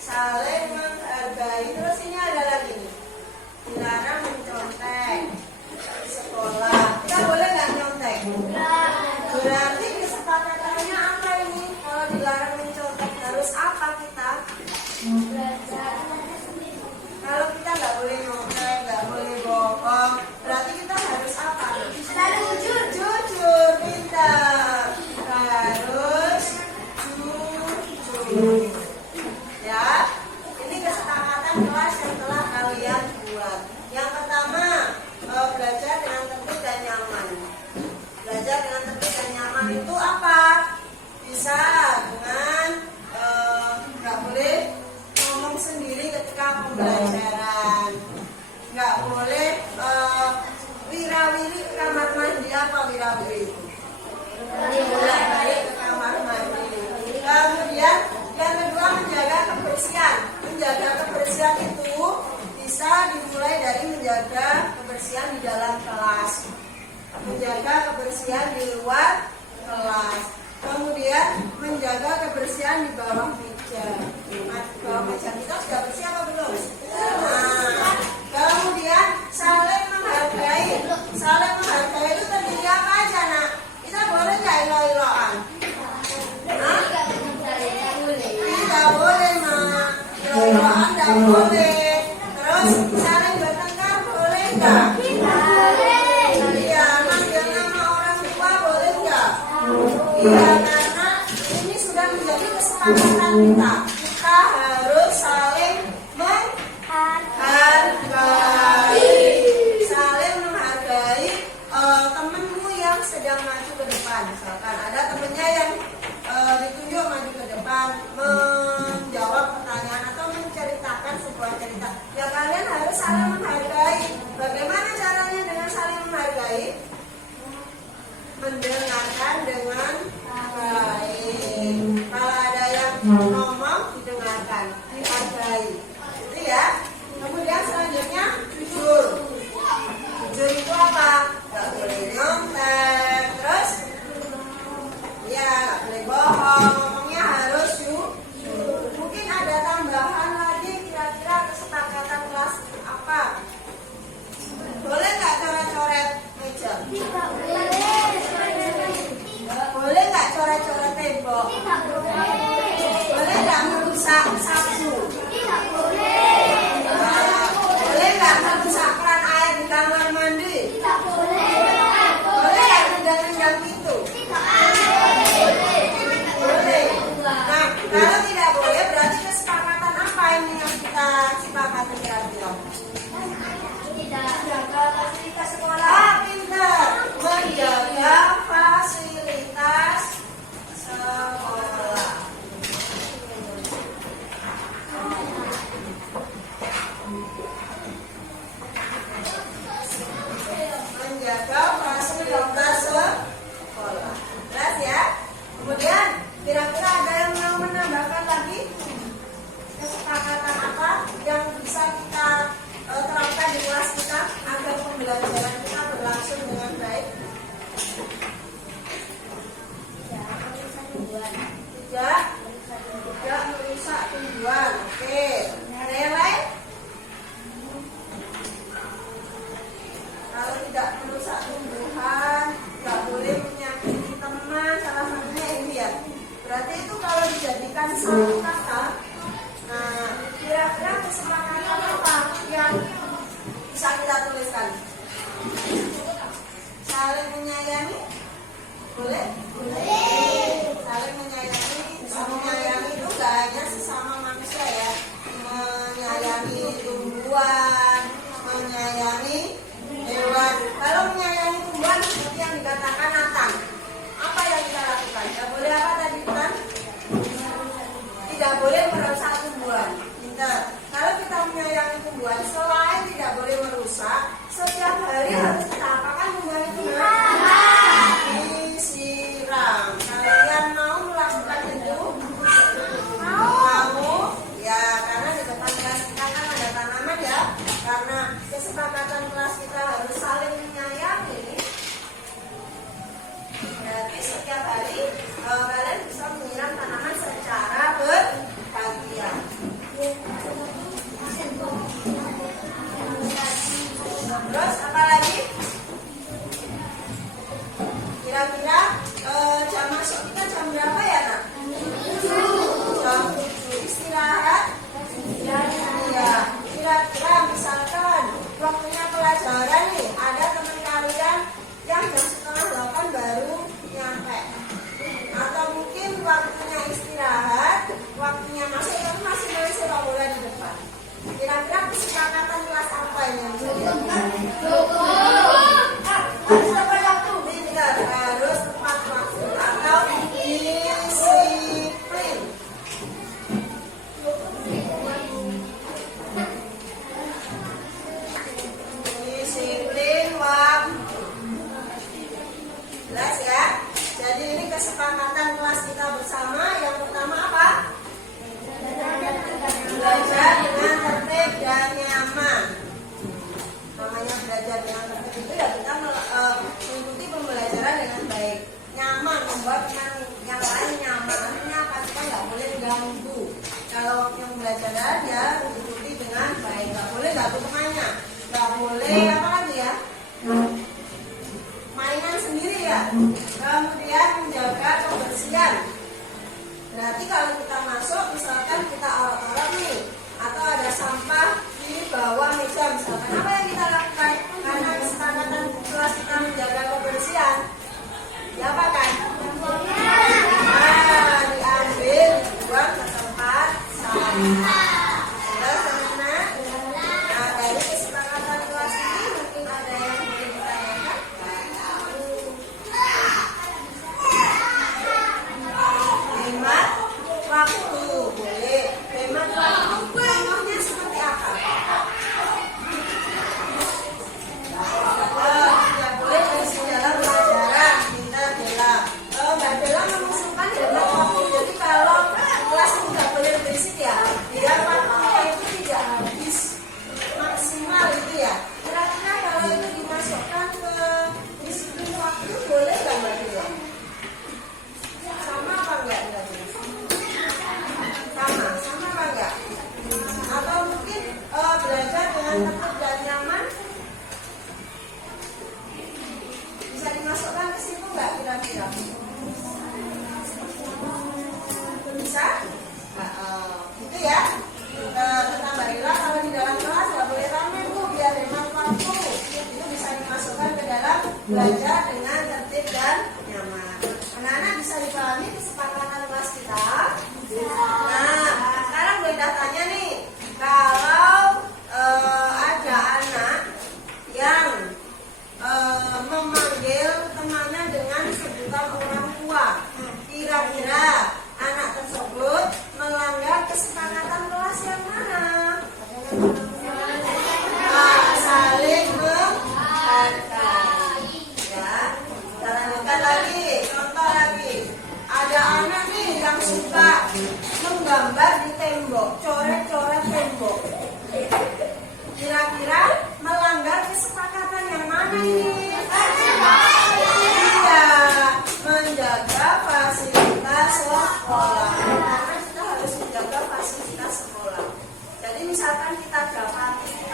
Saling menghargai. Terus ini ada lagi nih. Dilarang mencontek di sekolah. Kita boleh nggak nyontek? Berarti kesepakatannya apa ini? Kalau dilarang mencontek harus apa kita? Kalau kita nggak boleh nyontek, nggak boleh bohong, berarti kita harus apa? Jujur, pintar. Harus jujur. Ya, ini kesepakatan kelas yang telah kalian buat. Yang pertama, belajar dengan tertib dan nyaman. Belajar dengan tertib dan nyaman itu apa? Bisa dengan nggak boleh ngomong sendiri ketika pembelajaran, nggak boleh wirawiri ke kamar mandi. Apa wirawiri itu? Balik ke kamar mandi. Kemudian yang kedua, menjaga kebersihan. Menjaga kebersihan itu bisa dimulai dari menjaga kebersihan di dalam kelas, menjaga kebersihan di luar kelas, kemudian menjaga kebersihan di bawah meja. Bawah meja kita sudah bersih apa belum? Nah, kemudian saling menghargai. Saling menghargai itu terdiri apa aja, nak? Kita boleh nggak ilo-iloan? Tidak boleh, mak. Ilo-iloan tidak boleh. Terus saling bertengkar boleh nggak? Iya, manggil nama orang tua boleh nggak? Iya, karena ini sudah menjadi kesepakatan kita. Kita harus saling menghargai. Saling menghargai temenmu yang sedang maju ke depan. Misalkan ada temennya yang ditunjuk maju ke depan, menjawab pertanyaan atau menceritakan sebuah cerita. Ya, kalian harus saling menghargai. Bagaimana caranya dengan saling menghargai? Mendengarkan dengan baik. Kalau ada yang ngomong, didengarkan, dihargai. Itu ya. Kemudian selanjutnya jujur. Jujur itu apa? Gak boleh nyontek. Terus ya, gak boleh bohong. Ngomongnya harus jujur. Mungkin ada tambahan lagi, kira-kira kesepakatan kelas apa? Boleh nggak coret-coret meja? Kalau tidak merusak tumbuhan, nggak boleh menyakiti teman, salah satunya ini ya. Berarti itu kalau dijadikan satu kata, nah kira-kira kesepakatan apa yang bisa kita tuliskan? Saling menyayangi, boleh? Boleh. Saling menyayangi, bisa menyayangi itu nggak hanya sesama manusia ya, menyayangi tumbuhan, menyayangi hewan. Kalau menyayangi tumbuhan seperti yang dikatakan Nathan, apa yang kita lakukan? Tidak boleh apa tadi Nathan? Tidak boleh merusak tumbuhan. Pintar. Kalau kita menyayangi tumbuhan, selain tidak boleh merusak, setiap hari harus kita apakan tumbuhan itu? Disiram. Kalian mau melakukan itu? Mau? Ya, karena di depan kelas kita kan ada tanaman ya. Karena kesepakatan kelas kita harus saling menyayangi. Berarti setiap hari kalian bisa menyiram tanaman secara bergantian. Terus apa lagi? Kira-kira jam masuk kita jam berapa ya nak? Jam 7. Istirahat? Ya. Kira-kira misalkan waktunya pelajaran nih, ada teman kalian yang jam 7:30 baru nyampe, atau mungkin waktunya istirahat, waktunya masuk tapi masih main sepak bola di depan. Kira-kira kesepakatan kelas apa ini yang bisa dilakukan? Harus tepat waktu, benar. Harus tepat waktu atau disiplin. Disiplin waktu. Jelas ya? Jadi ini kesepakatan kelas kita bersama. Yang pertama apa? Belajar dengan tertib dan nyaman. Namanya belajar dengan tertib itu ya kita mengikuti pembelajaran dengan baik. Nyaman, membuat yang lain nyaman. Artinya apa? Kita nggak boleh ganggu. Kalau yang belajar ya mengikuti dengan baik. Nggak boleh ganggu temannya. Nggak boleh apa lagi ya? Mainan sendiri ya. Kemudian menjaga kebersihan. Berarti kalau kita masuk, misalkan kita orok-orok nih, atau ada sampah di bawah meja misalkan, apa yang kita lakukan? Karena kesepakatan kelas kita menjaga kebersihan, ya apa kan? Diambil, dibuang ke tempat sampah. Terus teman-teman, nah dari kesepakatan kelas ini mungkin ada yang boleh ditanyakan. Hemat waktu, boleh. Hemat waktu, contohnya seperti apa? Tidak boleh berisi dalam pelajaran. Kita Bella, Mbak Bella mengusulkan hemat waktu. Jadi kalau kelas itu tidak boleh berisik ya, biar waktunya itu tidak habis maksimal gitu ya. Kira-kira kalau itu dimasukkan ke disiplin waktu, boleh nggak Mbak Bella? Sama apa enggak? Sama apa enggak? Atau mungkin belajar dengan tertib dan nyaman bisa dimasukkan ke situ enggak kira-kira? Bisa? Gitu ya. Kata Mbak Ila, kalau di dalam kelas nggak boleh ramai tuh biar hemat waktu. Itu bisa dimasukkan ke dalam belajar dengan tertib dan nyaman. Anak-anak bisa dipahami kesepakatan kelas kita. Nah, sekarang Brenda tanya nih, kalau ada anak yang memanggil temannya dengan sebutan orang tua, kira-kira anak tersebut melanggar kesepakatan kelas yang mana? Saling menghargai. Ya, kita lanjutkan lagi. Contoh lagi, ada anak nih yang suka menggambar di tembok, coret-coret tembok. Kira-kira melanggar kesepakatan yang mana ini? Iya, menjaga fasilitas sekolah. Karena kita harus menjaga fasilitas sekolah. Jadi misalkan kita dapat ini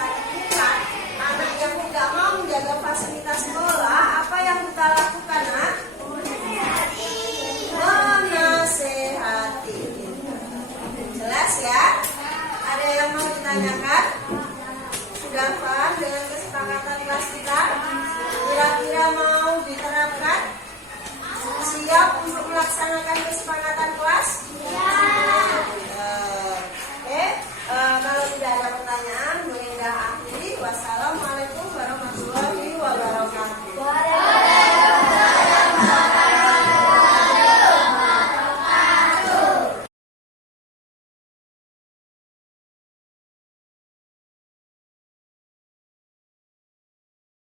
melaksanakan kesepakatan